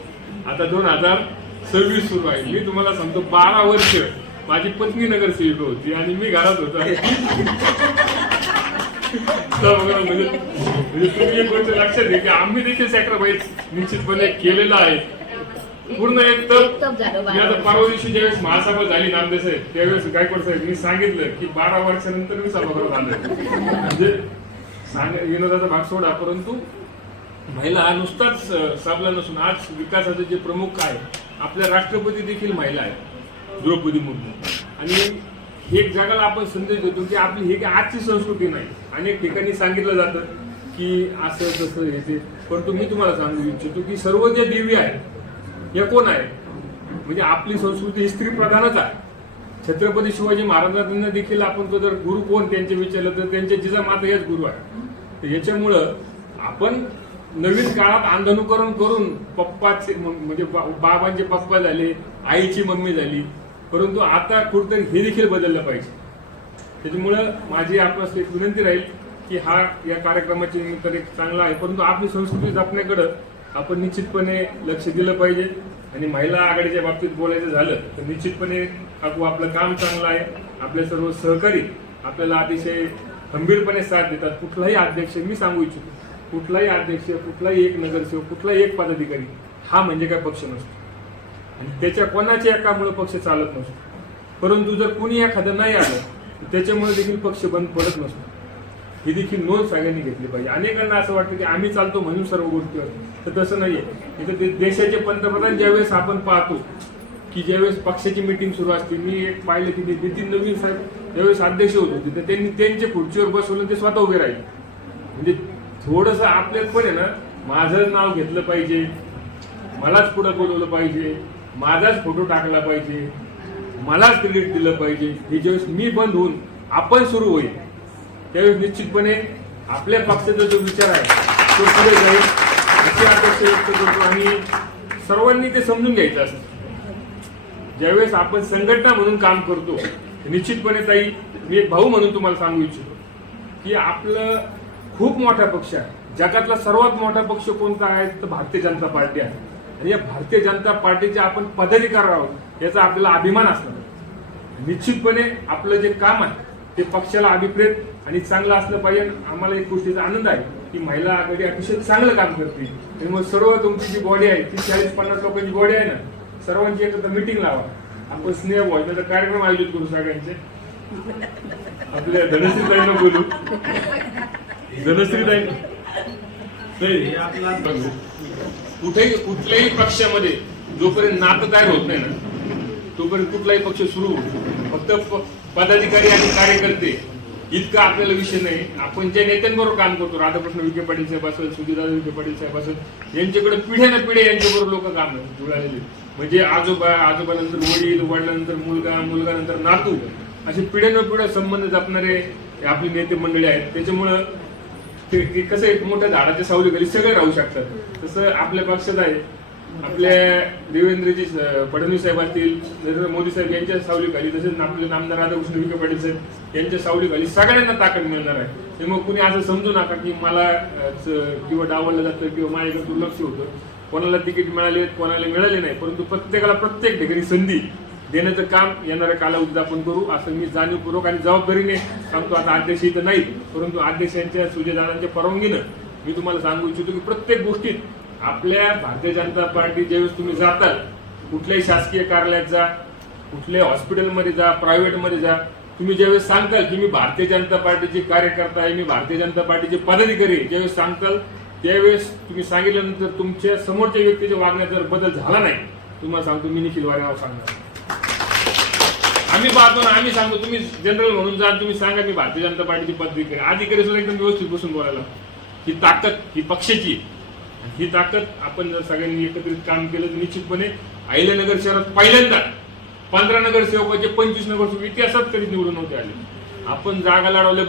आता 2026 सुरू आहे. मी तुम्हाला सांगतो 12 वर्ष माझी पत्नी नगरसेविका होती आणि मी घरात होतो. म्हणजे तुम्ही एक गोष्ट लक्षात घ्या की आम्ही देखील सॅक्रिफाईस निश्चितपणे केलेला आहे. पूर्ण एक तर मी आता परवा दिवशी ज्यावेळेस महासभा झाली नामदेव साहेब त्यावेळेस गायकवाड साहेब मी सांगितलं की 12 वर्षानंतर मी सभागृहात आलो. म्हणजे विनोदाचा भाग सोडा, परंतु महिला हा नुसताच साबला नसून आज विकासाचे जे प्रमुख आहे, आपल्या राष्ट्रपती देखील महिला आहेत, द्रौपदी मुर्मू. आणि हे जगाला आपण संदेश देतो की आपली हे आजची संस्कृती नाही. अनेक ठिकाणी सांगितलं जातं की असं तसं हे ते, परंतु मी तुम्हाला सांगू इच्छितो की सर्व जे देवी आहेत या कोण आहे, म्हणजे आपली संस्कृती ही स्त्री प्रधानच आहे. छत्रपती शिवाजी महाराजांना देखील आपण तो जर गुरु कोण त्यांचे विचारलं तर त्यांचे जिजामाता हेच गुरु आहे. तर याच्यामुळं आपण नवीन काळात अंधानुकरण करून पप्पाचे म्हणजे बाबांचे पप्पा झाले, आईची मम्मी झाली, परंतु आता कुठेतरी हे देखील बदललं पाहिजे. त्याच्यामुळं माझी आपल्यास एक विनंती राहील की हा या कार्यक्रमाची निमित्त एक चांगला आहे, परंतु आपली संस्कृती जपण्याकडं आपण निश्चितपणे लक्ष दिलं पाहिजे. आणि महिला आघाडीच्या बाबतीत बोलायचं झालं तर निश्चितपणे आपलं काम चांगलं आहे. आपले सर्व सहकारी आपल्याला अतिशय खंबीरपणे साथ देतात. कुठलाही अध्यक्ष, मी सांगू इच्छितो, कुठलाही अध्यक्ष, कुठलाही एक नगरसेवक, कुठलाही एक पदाधिकारी हा म्हणजे काय पक्ष नसतो. आणि त्याच्या कोणाच्या एकामुळे पक्ष चालत नसतो. परंतु जर कुणी एखादं नाही आलं तर त्याच्यामुळे देखील पक्ष बंद पडत नसतो. ही देखील नोंद सगळ्यांनी घेतली पाहिजे. अनेकांना असं वाटतं की आम्ही चालतो म्हणून सर्व गोष्टी होतात, तर तसं नाहीये. इथं देशाचे पंतप्रधान ज्यावेळेस आपण पाहतो की ज्यावेळेस पक्षाची मिटिंग सुरू असते, मी एक पाहिलं की नितीन नवीन साहेब ज्यावेळेस अध्यक्ष होत होते तर त्यांनी त्यांच्या खुर्चीवर बसवलं, ते स्वतः उभे राहिले. म्हणजे थोडंसं आपल्यात पण आहे ना, माझं नाव घेतलं पाहिजे, मलाच पुढं बोलवलं पाहिजे, माझाच फोटो टाकला पाहिजे, मलाच क्रेडिट दिलं पाहिजे. हे ज्यावेळेस मी बंद होऊन आपण सुरू होईल त्यावेळेस निश्चितपणे आपल्या पक्षाचा जो विचार आहे तो पुढे जाईल अशी अपेक्षा व्यक्त करतो. आणि सर्वांनी ते समजून घ्यायचं असतं. ज्यावेळेस आपण संघटना म्हणून काम करतो निश्चितपणे ताई, मी एक भाऊ म्हणून तुम्हाला सांगू इच्छितो की आपलं खूप मोठा पक्ष आहे. जगातला सर्वात मोठा पक्ष कोणता आहे तर भारतीय जनता पार्टी आहे. आणि या भारतीय जनता पार्टीचे आपण पदाधिकारी आहोत याचा आपल्याला अभिमान असणार. निश्चितपणे आपलं जे काम आहे ते पक्षाला अभिप्रेत आणि चांगलं असलं पाहिजे. आम्हाला एक गोष्टीचा आनंद आहे की महिला आघाडी अतिशय चांगलं काम करते. त्यामुळे सर्व तुमची जी बॉडी आहे ती 40-50 लोकांची बॉडी आहे ना, सर्वांची एकत्र मिटिंग लावा. आपण स्नेह भोजनाचा कार्यक्रम आयोजित करू सगळ्यांचे. आपल्या धनश्रीताईंना बोलू, धनश्रीताई कुठल्याही पक्षामध्ये जोपर्यंत नातं तयार होत नाही ना तोपर्यंत कुठलाही पक्ष सुरू होतो. फक्त पदाधिकारी आणि कार्यकर्ते इतका आपल्याला विषय नाही. आपण ज्या नेत्यांबरोबर काम करतो, राधाकृष्ण विखे पाटील साहेब असेल, सुधीरदादा विखे पाटील साहेब असेल, यांच्याकडे पिढ्यानं पिढ्या यांच्याबरोबर लोक काम जुळालेले. म्हणजे आजोबानंतर वडील, वडिलांनंतर मुलगा, मुलगानंतर नातू, असे पिढ्यानं पिढ्या संबंध जपणारे आपली नेते मंडळी आहेत. त्याच्यामुळं ते कसं एक मोठ्या झाडाच्या सावलीखाली सगळे राहू शकतात. तसं आपल्या पक्षात आहे. आपल्या देवेंद्रजी फडणवीस साहेब असतील, नरेंद्र मोदी साहेब यांच्या सावलीखाली, तसेच आपले नामदार राधाकृष्ण विखे पाटील साहेब यांच्या सावलीखाली सगळ्यांना ताकद मिळणार आहे. ते मग कुणी असं समजू नका की मला किंवा डावललं जातं किंवा माझ्याकडे दुर्लक्ष होतं. कोणाला तिकीट मिळाले, कोणाला मिळाले नाही, परंतु प्रत्येकाला प्रत्येक ठिकाणी संधी देण्याचं काम येणाऱ्या कालावधीत आपण करू असं मी जाणीवपूर्वक आणि जबाबदारीने सांगतो. आता अध्यक्ष इथं नाही, परंतु अध्यक्षांच्या सुजयदादांच्या परवानगीनं मी तुम्हाला सांगू इच्छितो की प्रत्येक गोष्टीत आपल्या भारतीय जनता पार्टी ज्यावेळेस तुम्ही जाताल, कुठल्याही शासकीय कार्यालयात जा, कुठल्याही हॉस्पिटलमध्ये जा, प्रायव्हेटमध्ये जा, तुम्ही ज्यावेळेस सांगताल की मी भारतीय जनता पार्टीचे कार्यकर्ता आहे, मी भारतीय जनता पार्टीचे पदाधिकारी आहे, ज्यावेळेस सांगताल त्यावेळेस तुम्ही सांगितल्यानंतर तुमच्या समोरच्या व्यक्तीच्या वागण्यात जर बदल झाला नाही, तुम्हाला सांगतो मी निखिल वारे नाव सांगणार. आम्ही पाहतो ना, आम्ही सांगतो तुम्ही जनरल म्हणून जा, तुम्ही सांगा मी भारतीय जनता पार्टीची पदाधिकारी. अधिकारी सुद्धा एकदम व्यवस्थित बसून बोलायला. ही ताकद ही पक्षाची, ही ताकद आपण जर सगळ्यांनी एकत्रित काम केलं तर निश्चितपणे अहिल्यानगर शहरात पहिल्यांदा 15 नगरसेवकाचे 25 नगरसेवक इतिहासात कधी निवडून नव्हते आले. आपण जागा लढवल्या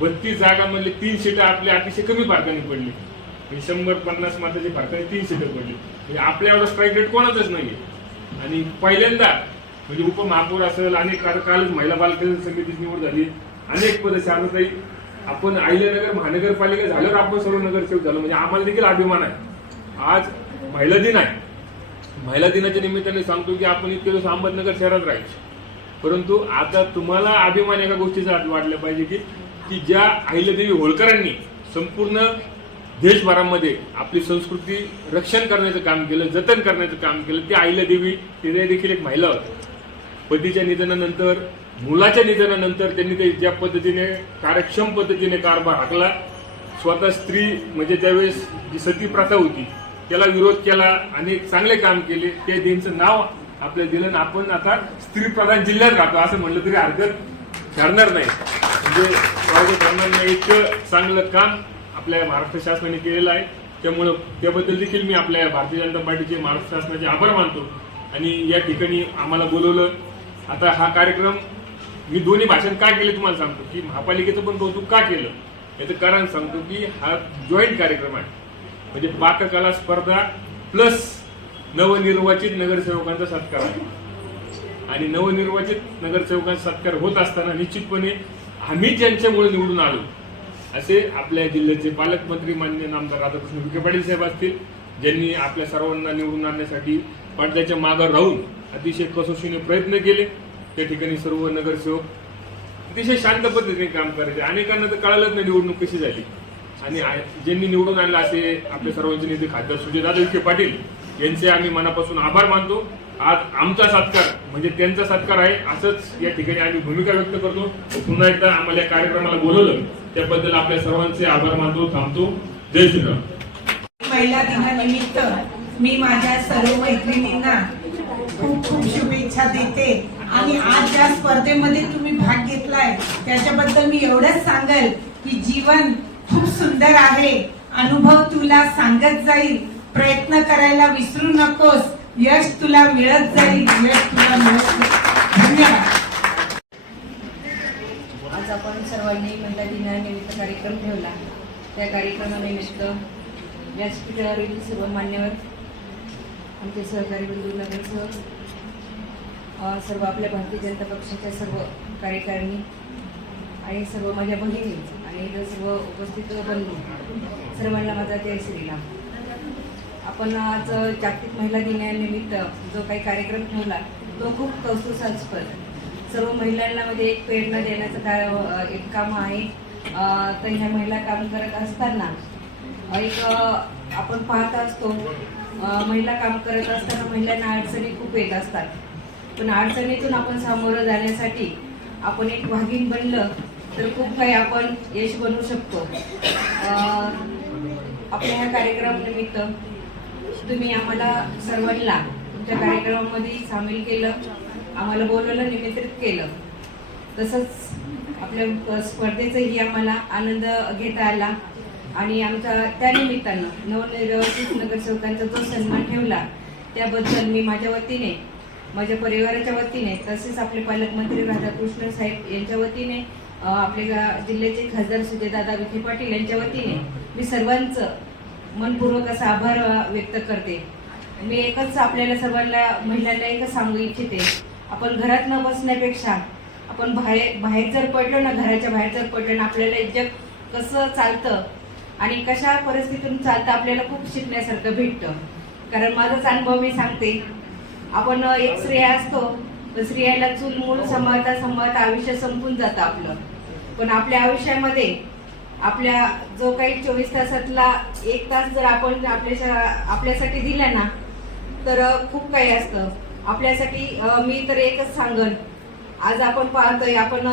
32 जागांमधले 3 सीटं आपल्या अतिशय कमी फरकाने पडली. 150 मताच्या फरकाने 3 सीटं पडली. म्हणजे आपल्या एवढा स्ट्राईक रेट कोणाचाच नाहीये. आणि पहिल्यांदा म्हणजे उपमहापौर असेल, अनेक कालच महिला बाल कल्याण समितीची निवड झाली, अनेक पद शारदाताई. आपण अहिल्यानगर महानगरपालिका झाल्यावर आपण सर्व नगरसेवक झालो, म्हणजे आम्हाला देखील अभिमान आहे. आज महिला दिन आहे. महिला दिनाच्या निमित्ताने सांगतो की आपण इतके दिवस अहमदनगर शहरात राहायचे, परंतु आता तुम्हाला अभिमान एका गोष्टीचा वाटला पाहिजे की ज्या अहिल्यादेवी होळकरांनी संपूर्ण देशभरामध्ये आपली संस्कृती रक्षण करण्याचं काम केलं, जतन करण्याचं काम केलं, ती अहिल्यादेवी ते देखील एक महिला होती. पतीच्या निधनानंतर, मुलाच्या निधनानंतर त्यांनी ते ज्या पद्धतीने कार्यक्षम पद्धतीने कारभार हाकला. स्वतः स्त्री म्हणजे त्यावेळेस जी सती प्रथा होती त्याला विरोध केला आणि चांगले काम केले. त्या दिनचं नाव आपल्याला दिलं आणि आपण आता स्त्री प्रधान जिल्ह्यात राहतो असं म्हणलं तरी हरकत ठरणार नाही. म्हणजे स्वागत ठरणार नाही. इतकं चांगलं काम आपल्या महाराष्ट्र शासनाने केलेलं आहे. त्यामुळं त्याबद्दल देखील मी आपल्या भारतीय जनता पार्टीचे महाराष्ट्र शासनाचे आभार मानतो. आणि या ठिकाणी आम्हाला बोलवलं. आता हा कार्यक्रम मी दोन्ही भाषण का केले तुम्हाला सांगतो की महापालिकेचं पण कौतुक का केलं याचं कारण सांगतो की हा जॉईंट कार्यक्रम आहे. म्हणजे पाककला स्पर्धा प्लस नवनिर्वाचित नगरसेवकांचा सत्कार आहे. आणि नवनिर्वाचित नगरसेवकांचा सत्कार होत असताना निश्चितपणे आम्ही ज्यांच्यामुळे निवडून आलो असे आपल्या जिल्ह्याचे पालकमंत्री माननीय नामदार राधाकृष्ण विखे पाटील साहेब असतील, ज्यांनी आपल्या सर्वांना निवडून आणण्यासाठी पडद्याच्या मागे राहून अतिशय कसोशीने प्रयत्न केले. त्या ठिकाणी सर्व नगरसेवक अतिशय शांत पद्धतीने काम करायचे. अनेकांना तर कळालंच नाही निवडणूक कशी झाली. आणि ज्यांनी निवडून आणलं असे आपल्या सर्वांचे नेते खासदार सुजयदादा विखे पाटील यांचे आम्ही मनापासून आभार मानतो. आज आमचा सत्कार म्हणजे त्यांचा सत्कार आहे असंच या ठिकाणी आम्ही भूमिका व्यक्त करतो. पुन्हा एकदा आम्हाला या कार्यक्रमाला बोलवलं त्याबद्दल आपल्या सर्वांचे आभार मानतो. थांबतो. जय श्रीराम. महिला दिनानिमित्त मी माझ्या सर्व मैत्रिणींना खूप खूप शुभेच्छा देते. आणि आज ज्या स्पर्धेमध्ये तुम्ही भाग घेतलाय त्याच्याबद्दल मी एवढंच सांगेल की जीवन खूप सुंदर आहे. अनुभव तुला सांगत जाईल. प्रयत्न करायला विसरू नकोस. यश तुला मिळत जाईल. यश तुला मिळत जाईल. धन्यवाद. आज आपण सर्वांनी महिला दिनानिमित्त कार्यक्रम ठेवला. त्या कार्यक्रमानिमित्त व्यासपीठावरील सर्व मान्यवर, आमचे सहकारी बंधू नगरसह सर्व आपल्या भारतीय जनता पक्षाच्या सर्व कार्यकारिणी आणि सर्व माझ्या बहिणी आणि इतर सर्व उपस्थित बंधू सर्वांना माझा जय श्रीराम. आपण आज जागतिक महिला दिनानिमित्त जो काही कार्यक्रम ठेवला तो खूप कौतुकास्पद. सर्व महिलांना मध्ये एक प्रेरणा देण्याचं एक काम आहे. तर ह्या महिला काम करत असताना एक आपण पाहत असतो महिला काम करत असताना महिलांना अडचणी खूप येत असतात. पण अडचणीतून आपण सामोरं जाण्यासाठी आपण एक वाघीण बनलं तर खूप काही आपण यश बनवू शकतो. आपल्या ह्या कार्यक्रमानिमित्त तुम्ही आम्हाला सर्वांना तुमच्या कार्यक्रमामध्ये सामील केलं, आम्हाला बोलवलं, निमंत्रित केलं. तसंच आपल्या स्पर्धेचाही आम्हाला आनंद घेता आला आणि आमचा त्या निमित्तानं नवनिर्वाचित नगरसेवकांचा जो सन्मान ठेवला त्याबद्दल मी माझ्या वतीने, माझ्या परिवाराच्या वतीने, तसेच आपले पालकमंत्री राधाकृष्ण साहेब यांच्या वतीने, आपले जिल्ह्याचे खासदार सुजयदादा विखे पाटील यांच्या वतीने मी सर्वांचं मनपूर्वक असा आभार व्यक्त करते. मी एकच आपल्याला सर्वांना महिलांना एकच सांगू इच्छिते, आपण घरात न बसण्यापेक्षा आपण बाहेर जर पडलो ना, घराच्या बाहेर जर पडलो ना, आपल्याला जग कसं चालतं आणि कशा परिस्थितीतून चालतं आपल्याला खूप शिकण्यासारखं भेटतं. कारण माझाच अनुभव मी सांगते. आपण एक स्त्रिया असतो तर स्त्रियाला चूल मूल सांभाळता सांभाळता आयुष्य संपून जातं आपलं. पण आपल्या आयुष्यामध्ये आपल्या जो काही 24 तासातला 1 तास जर आपण आपल्यासाठी दिला ना तर खूप काही असतं आपल्यासाठी. मी तर एकच सांगन, आज आपण पाहतोय, आपण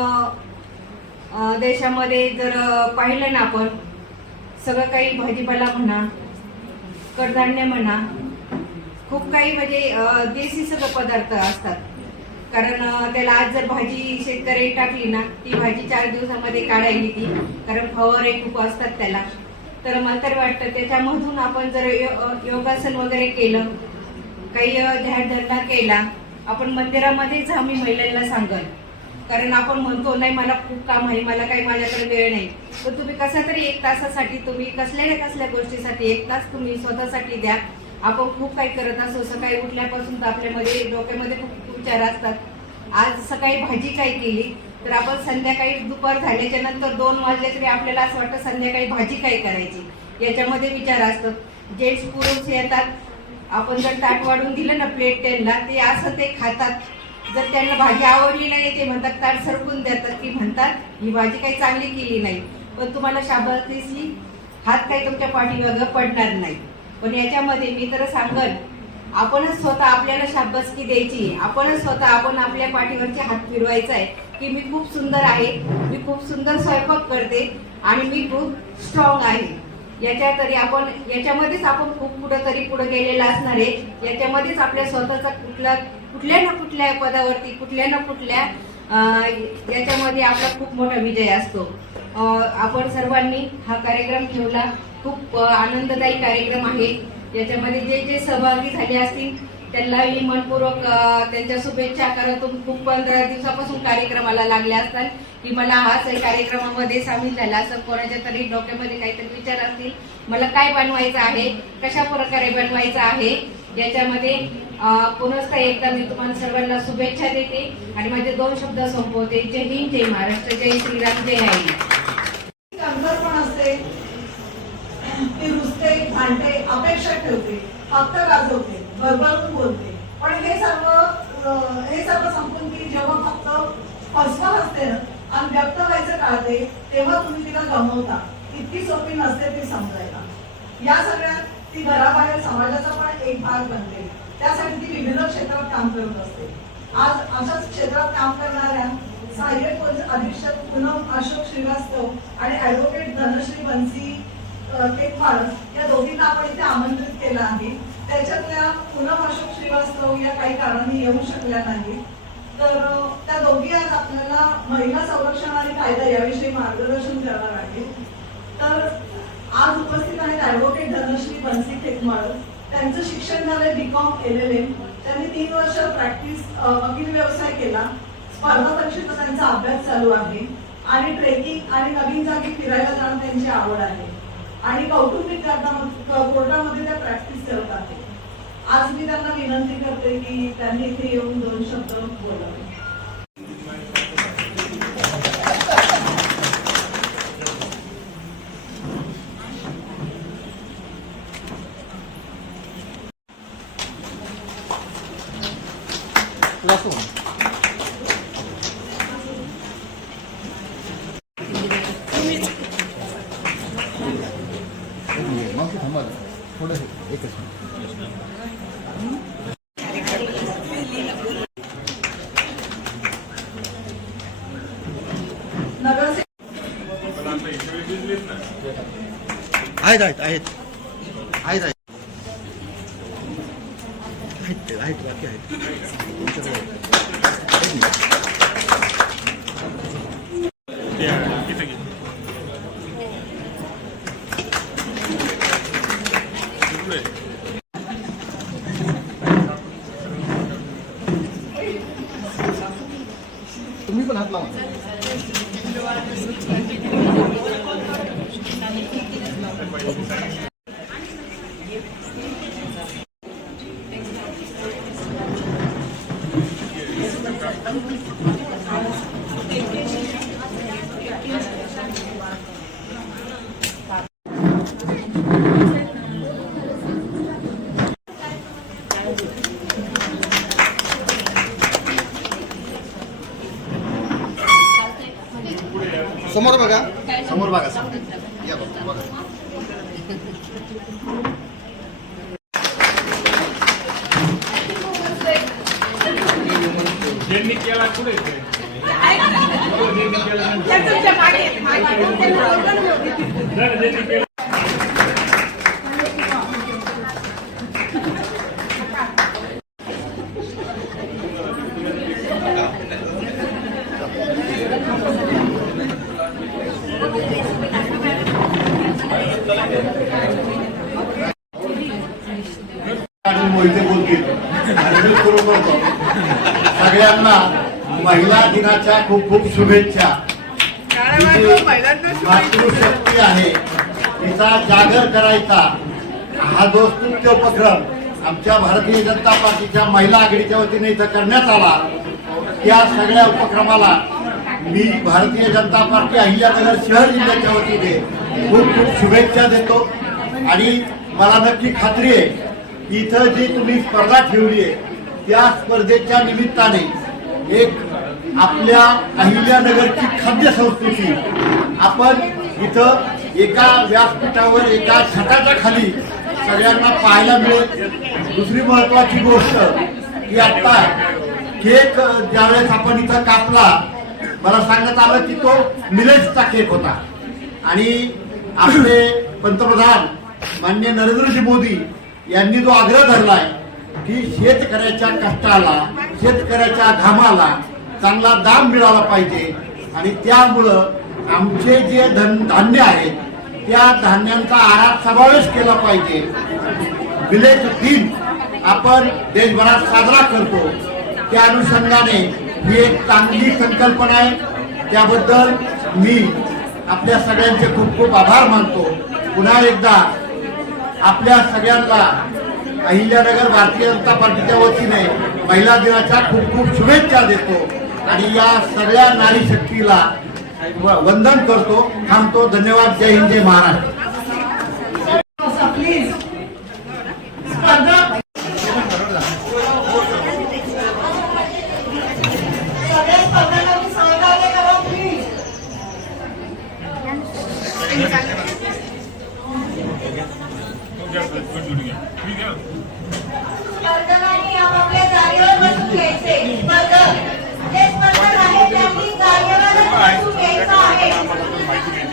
देशामध्ये जर पाहिलं ना, आपण सगळं काही भाजीपाला म्हणा, कडधान्य म्हणा, खूप काही म्हणजे देशी सगळं पदार्थ असतात. कारण त्याला आज जर भाजी शेतकरी टाकली ना, ती भाजी 4 दिवसामध्ये काढायली ती, कारण फवारे खूप असतात त्याला. तर मला तर वाटतं त्याच्यामधून आपण जर योगासन वगैरे केलं, काही ध्यानधारणा केला, आपण मंदिरामध्येच आम्ही महिलांना सांगल. कारण आपण म्हणतो नाही मला खूप काम आहे, मला काही माझ्याकडे वेळ नाही, तर तुम्ही कसा तरी 1 तासासाठी तुम्ही कसल्या ना कसल्या गोष्टीसाठी 1 तास तुम्ही स्वतःसाठी द्या. आपण खूप काही करत असतो. सकाळी उठल्यापासून तर आपल्यामध्ये डोक्यामध्ये खूप विचार असतात. आज सकाळी भाजी काय केली तर आपण संध्याकाळी दुपार झाल्याच्या नंतर 2 वाजले तरी आपल्याला असं वाटतं संध्याकाळी भाजी काय करायची, याच्यामध्ये विचार असतात. जेंट्स पुरुष येतात, आपण जर ताट वाढून दिलं ना प्लेट त्यांना, ते असं ते खातात. जर त्यांना भाजी आवडली नाही ते म्हणतात, ताट सरकून देतात की म्हणतात ही भाजी काही चांगली केली नाही. पण तुम्हाला शाबासकी, हात काही तुमच्या पाठीमागं पडणार नाही. पण याच्यामध्ये मी तर सांगल, आपणच स्वतः आपल्याला शाबासकी द्यायची, आपणच स्वतः आपण आपल्या पाठीवरचे हात फिरवायचा आहे की मी खूप सुंदर आहे, मी खूप सुंदर स्वयंपाक करते आणि मी खूप स्ट्रॉंग आहे. याच्यामध्येच आपण खूप पुढे गेलेला असणार आहे. याच्यामध्येच आपल्या स्वतःचा कुठल्या ना कुठल्या पदावरती, कुठल्या ना कुठल्या याच्यामध्ये आपला खूप मोठा विजय असतो. आपण सर्वांनी हा कार्यक्रम ठेवला, खूप आनंददायी कार्यक्रम आहे. याच्यामध्ये जे जे सहभागी झाले असतील त्यांना मी मनपूर्वक त्यांच्या शुभेच्छा करतो. खूप 15 दिवसापासून कार्यक्रमाला लागले असतात की मला हाच कार्यक्रमामध्ये सामील झाला. असं कोणाच्या तरी डोक्यामध्ये काहीतरी विचार असतील, मला काय बनवायचं आहे, कशा प्रकारे बनवायचं आहे. याच्यामध्ये पुनश्च एकदा मी तुम्हाला सर्वांना शुभेच्छा देते आणि माझे 2 शब्द संपवते. जय हिंद, जय महाराष्ट्र, जय श्रीराम, जय आई. अंतर पण असते, ती रुसते, भांडते, अपेक्षा ठेवते, हक्क गाजवते, बरबरून बोलते. पण हे सर्व संपून ती जेव्हा फक्त फसवा असते ना आणि व्यक्त व्हायचं काढते तेव्हा तुम्ही तिला गमवता. इतकी सोपी नसते ती समजायला. या सगळ्यात ती घराबाहेर समाजाचा पण एक भाग बनते. त्यासाठी ती विविध क्षेत्रात काम करत असते. आज अशाच क्षेत्रात काम करणाऱ्या सहाय्यक पोलीस अधीक्षक पूनम अशोक श्रीवास्तव आणि ऍडव्होकेट धनश्री बन्सी टेकमाळ या दोघींना आपण इथे आमंत्रित केलं आहे. त्याच्यातल्या पूनम अशोक श्रीवास्तव या काही कारणांनी येऊ शकल्या नाही, तर त्या दोघी आज आपल्याला महिला संरक्षण आणि कायदा याविषयी मार्गदर्शन करणार आहेत. तर आज उपस्थित आहेत ऍडव्होकेट धनश्री बन्सी टेकमाळ. त्यांचं शिक्षण झालंय BCom LLM. त्यांनी 3 वर्ष प्रॅक्टिस वकील व्यवसाय केला. स्पर्धा परीक्षेचा त्यांचा अभ्यास चालू आहे आणि ट्रेकिंग आणि नवीन जागी फिरायला जाणं त्यांची आवड आहे आणि कौटुंबिक कोर्टामध्ये त्या प्रॅक्टिस करत आहेत. आज मी त्यांना विनंती करते की त्यांनी इथे येऊन 2 शब्द बोलावे. नगरसेवक पण आता हे सगळे बिझनेस ना. आहेत आहेत आहेत आहेत आहेत आहेत आहेत बाकी आहेत तिथे घे. कुठलं आहे? तुम्ही पण हात लावा. समोर बघा. समोर बघा समोर. या बघा. ज्यांनी केला पुढे येते. ज्यांनी केला मोहिते बोलतील आणि मी सुरू करतो. सगळ्यांना महिला दिनाच्या खूप खूप शुभेच्छा. मातृशक्ती आहे तिचा जागर करायचा हा जो स्तुत्य उपक्रम आमच्या भारतीय जनता पार्टीच्या महिला आघाडीच्या वतीने इथं करण्यात आला. त्या सगळ्या उपक्रमाला मी भारतीय जनता पार्टी अहिल्यानगर शहर जिल्ह्याच्या वतीने खूप खूप शुभेच्छा देतो. आणि मला नक्की खात्री आहे इथं जी तुम्ही स्पर्धा ठेवली आहे त्या स्पर्धेच्या निमित्ताने एक आपल्या अहिल्यानगरची खाद्य संस्कृती आपण इथं एका व्यासपीठावर एका छताच्या खाली सगळ्यांना पाहायला मिळेल. दुसरी महत्वाची गोष्ट की आता केक ज्यावेळेस आपण इथं कापला मला सांगण्यात आलं की तो मिलेट्सचा केक होता आणि आपले पंतप्रधान माननीय नरेंद्रजी मोदी यांनी जो आग्रह धरलाय की शेतकऱ्याच्या कष्टाला शेतकऱ्याच्या घामाला चांगला दाम मिळाला पाहिजे आणि त्यामुळं आमचे जे धान्य आहेत त्या धान्यांचा आहारात समावेश केला पाहिजे. मिलेट दिन आपण देशभरात साजरा करतो. त्या अनुषंगाने ही एक चांगली संकल्पना आहे. त्याबद्दल मी आपल्या सगळ्यांचे खूप खूप आभार मानतो. पुन्हा एकदा आपल्या सगळ्यांना अहिल्यानगर भारतीय जनता पार्टीच्या वतीने महिला दिनाच्या खूप खूप शुभेच्छा देतो आणि या सगळ्या नारी शक्तीला वंदन करतो. थांबतो. धन्यवाद. जय हिंद. जय महाराष्ट्र. प्लीज स्पर्धा सगळ्या स्पर्धकांनी सहकार्य करा प्लीज. तुमच्या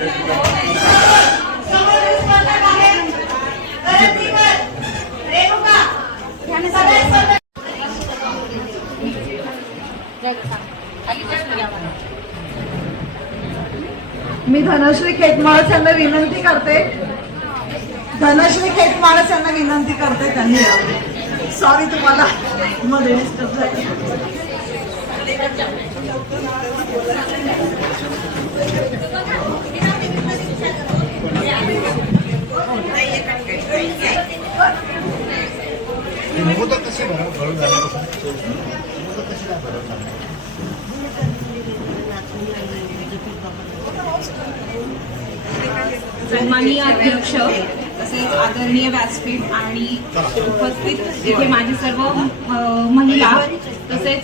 मी धनश्री खेतमाळस यांना विनंती करते. धनश्री खेतमाळस यांना विनंती करते. त्यांनी सॉरी तुम्हाला मध्ये डिस्टर्ब झालं. मोदक कसे भरून झाल्यापासून मोदक कसे काय भरून झाले? सन्माननीय अध्यक्ष तसेच आदरणीय व्यासपीठ आणि उपस्थित इथे माझी सर्व महिला तसेच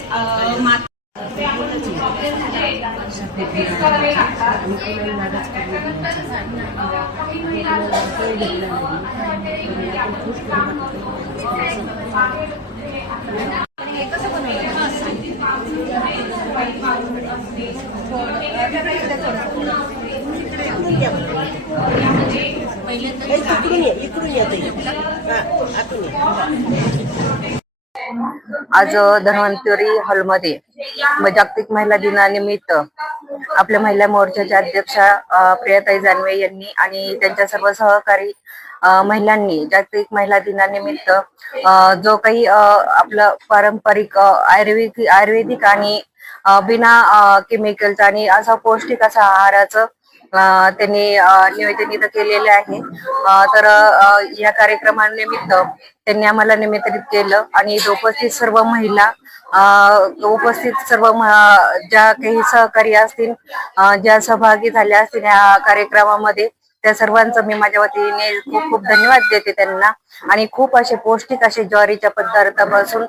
आज धन्वंतरी हॉलमध्ये जागतिक महिला दिनानिमित्त आपल्या महिला मोर्चाच्या अध्यक्षा प्रियाताई जानवे यांनी आणि त्यांच्या सर्व सहकारी महिलांनी जागतिक महिला दिनानिमित्त जो काही आपलं पारंपरिक आयुर्वेदिक आणि बिना केमिकलचं आणि असा पौष्टिक असा आहाराचं त्यांनी नियोजन इथं केलेले आहे. तर या कार्यक्रमानिमित्त त्यांनी आम्हाला निमंत्रित केलं आणि इथं उपस्थित सर्व महिला ज्या काही सहकारी असतील ज्या सहभागी झाल्या असतील या कार्यक्रमामध्ये त्या सर्वांचं मी माझ्या वतीने खूप खूप धन्यवाद देते त्यांना. आणि खूप असे पौष्टिक असे ज्वारीच्या पदार्थापासून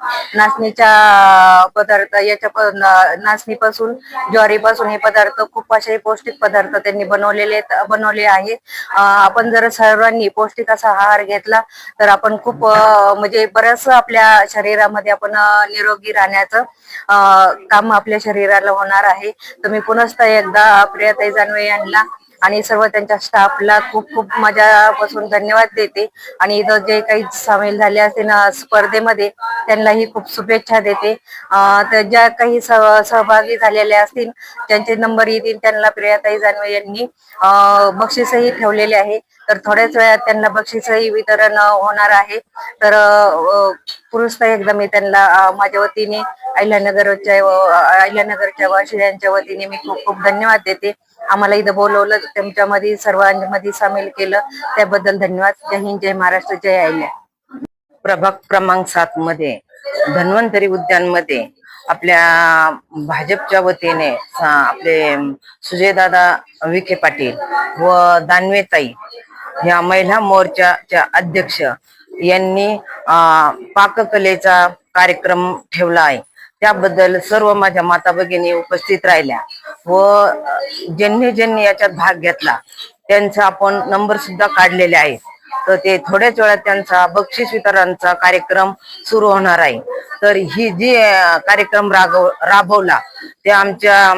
नाचणीपासून ज्वारीपासून हे पदार्थ खूप असे पौष्टिक पदार्थ त्यांनी बनवले आहे. आपण जर सर्वांनी पौष्टिक असा आहार घेतला तर आपण खूप म्हणजे बरंच आपल्या शरीरामध्ये आपण निरोगी राहण्याचं काम आपल्या शरीराला होणार आहे. तर मी पुनश्च एकदा प्रियाताई जानवे यांना आणि सर्व त्यांच्या स्टाफला खूप खूप मनापासून धन्यवाद देते. आणि इथं जे काही सामील झाले असतील स्पर्धेमध्ये त्यांनाही खूप शुभेच्छा देते. तर ज्या काही सहभागी झालेल्या असतील त्यांचे नंबर येतील त्यांना प्रियाताई जानवे यांनी बक्षीसही ठेवलेले आहे. तर थोड्याच वेळात त्यांना बक्षीसही वितरण होणार आहे. तर पुरुष एकदा मी त्यांना माझ्या वतीने अहिल्यानगरच्या वासियांच्या वतीने मी खूप खूप धन्यवाद देते. आम्हाला इथं बोलवलं त्यांच्यामध्ये सर्वांमध्ये सामील केलं त्याबद्दल धन्यवाद. जय हिंद, जय महाराष्ट्र, जय अहिल्या. प्रभाग क्रमांक 7 मध्ये धन्वंतरी उद्यानमध्ये आपल्या भाजपच्या वतीने आपले सुजयदादा विखे पाटील व दानवेताई या महिला मोर्चाच्या अध्यक्ष यांनी पाककलेचा कार्यक्रम ठेवला आहे. त्याबद्दल सर्व माझ्या माता भगिनी उपस्थित राहिल्या व ज्यांनी याच्यात भाग घेतला त्यांचा आपण नंबर सुद्धा काढलेले आहे. तर ते थोड्याच वेळात त्यांचा बक्षीस वितरणाचा कार्यक्रम सुरू होणार आहे. तर ही जी कार्यक्रम राबवला ते आमच्या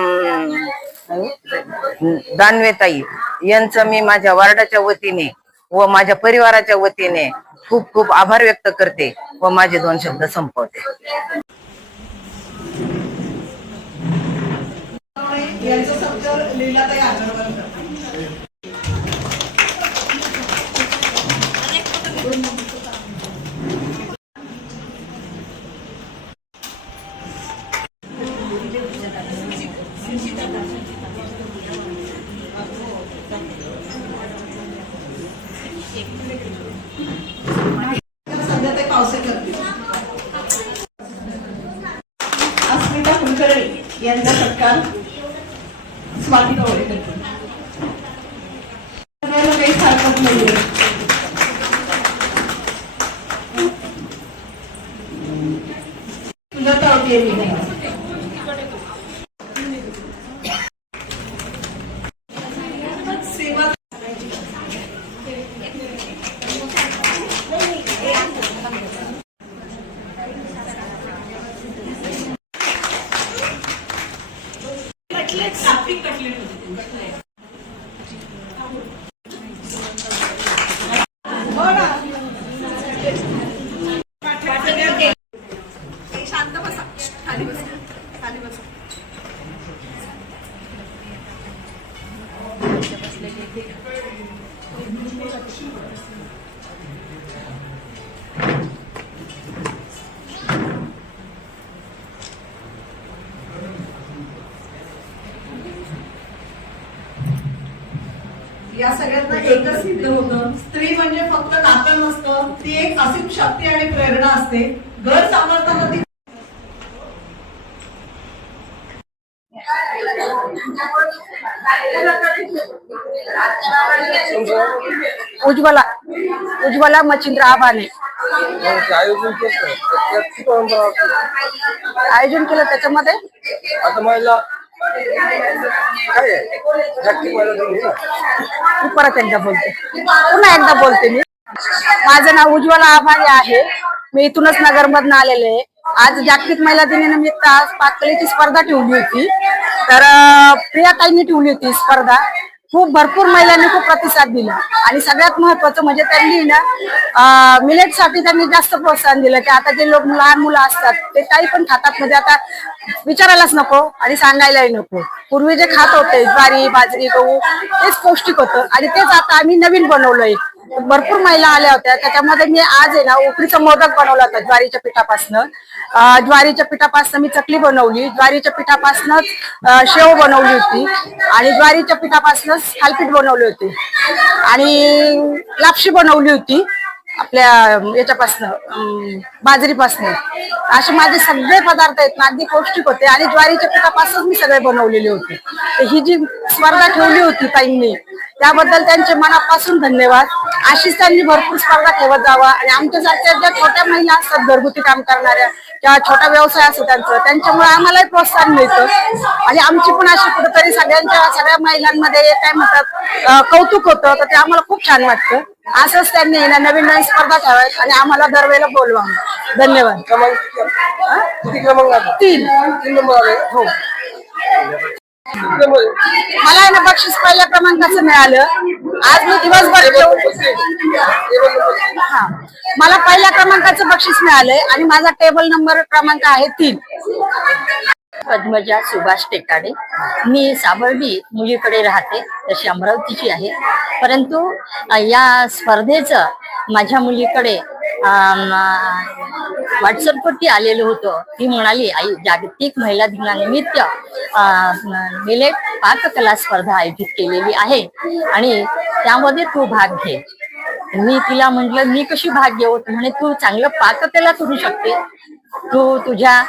दानवेताई यांचं मी माझ्या वार्डाच्या वतीने व माझ्या परिवाराच्या वतीने खूप खूप आभार व्यक्त करते व माझे 2 शब्द संपवते. यांचं सत्कार लीलाताई आगरकर करतात. सध्या ते पावसे करतील. अस्मिता कुलकर्णी यांचा सत्कार स्वाती गवळे करतील. काहीच हरकत नाहीये. सुजाता होती या सगळ्यांना एकच सिद्ध होतं, स्त्री म्हणजे फक्त नातं नसतं, ती एक असीम शक्ती आणि प्रेरणा असते. घर सांभाळताना ती उज्ज्वला मच्छिंद्र आबाने आयोजन केलं. त्याच्यामध्ये आता महिला काय मी परत एकदा बोलते, पुन्हा एकदा बोलते. माझं नाव उज्ज्वला आभारे आहे. मी इथूनच नगरमधून आलेले आहे. आज जागतिक महिला दिनानिमित्त आज पाककलेची स्पर्धा ठेवली होती. तर प्रियाताईंनी ठेवली होती स्पर्धा. खूप भरपूर महिलांनी खूप प्रतिसाद दिला आणि सगळ्यात महत्वाचं म्हणजे त्यांनी ना मिलेटसाठी त्यांनी जास्त प्रोत्साहन दिलं की आता जे लोक लहान मुलं असतात ते काही पण खातात, म्हणजे आता विचारायलाच नको आणि सांगायलाही नको. पूर्वी जे खात होते ज्वारी, बाजरी, गहू तेच पौष्टिक होतं आणि तेच आता आम्ही नवीन बनवलंय. भरपूर महिला आल्या होत्या. त्याच्यामध्ये मी आज आहे ना उकडीचा मोदक बनवला होता ज्वारीच्या पिठापासनं. ज्वारीच्या पिठापासनं मी चकली बनवली, ज्वारीच्या पिठापासनंच शेव बनवली होती आणि ज्वारीच्या पिठापासनंच थालीपीठ बनवली होती आणि लापशी बनवली होती आपल्या याच्यापासनं बाजरीपासनं. असे माझे सगळे पदार्थ आहेत ना, अगदी पौष्टिक होते आणि ज्वारीच्या पिठापासूनच मी सगळे बनवलेले होते. तर ही जी स्पर्धा ठेवली होती ताईंनी त्याबद्दल त्यांचे मनापासून धन्यवाद. अशीच त्यांनी भरपूर स्पर्धा ठेवत जावा आणि आमच्यासारख्या ज्या छोट्या महिला असतात घरगुती काम करणाऱ्या किंवा छोटा व्यवसाय असतो त्यांच्यामुळे आम्हालाही प्रोत्साहन मिळतं आणि आमची पण अशी कुठेतरी सगळ्या महिलांमध्ये काय म्हणतात कौतुक होतं. तर ते आम्हाला खूप छान वाटतं. असंच त्यांनी नवीन नवीन स्पर्धा ठेवायत आणि आम्हाला दरवेळेला बोलवा. धन्यवाद. तीन हो. मला आहे ना बक्षीस पहिल्या क्रमांकाचं मिळालं. आज मी दिवसभर मला पहिल्या क्रमांकाचं बक्षीस मिळालंय आणि माझा टेबल नंबर क्रमांक आहे 3. पद्मजा सुभाष टेकाडे. मी सावर्डी मुलीकडे राहते, तशी अमरावतीची आहे. परंतु या स्पर्धेचं माझ्या मुलीकडे व्हॉट्सअपवरती आलेलं होतं. ती म्हणाली, आई जागतिक महिला दिनानिमित्त मिलेट पाककला स्पर्धा आयोजित केलेली आहे आणि त्यामध्ये तू भाग घे. मी तिला म्हटलं मी कशी भाग घेऊ? म्हणे तू चांगलं पाककला करू शकते, तू तुझ्या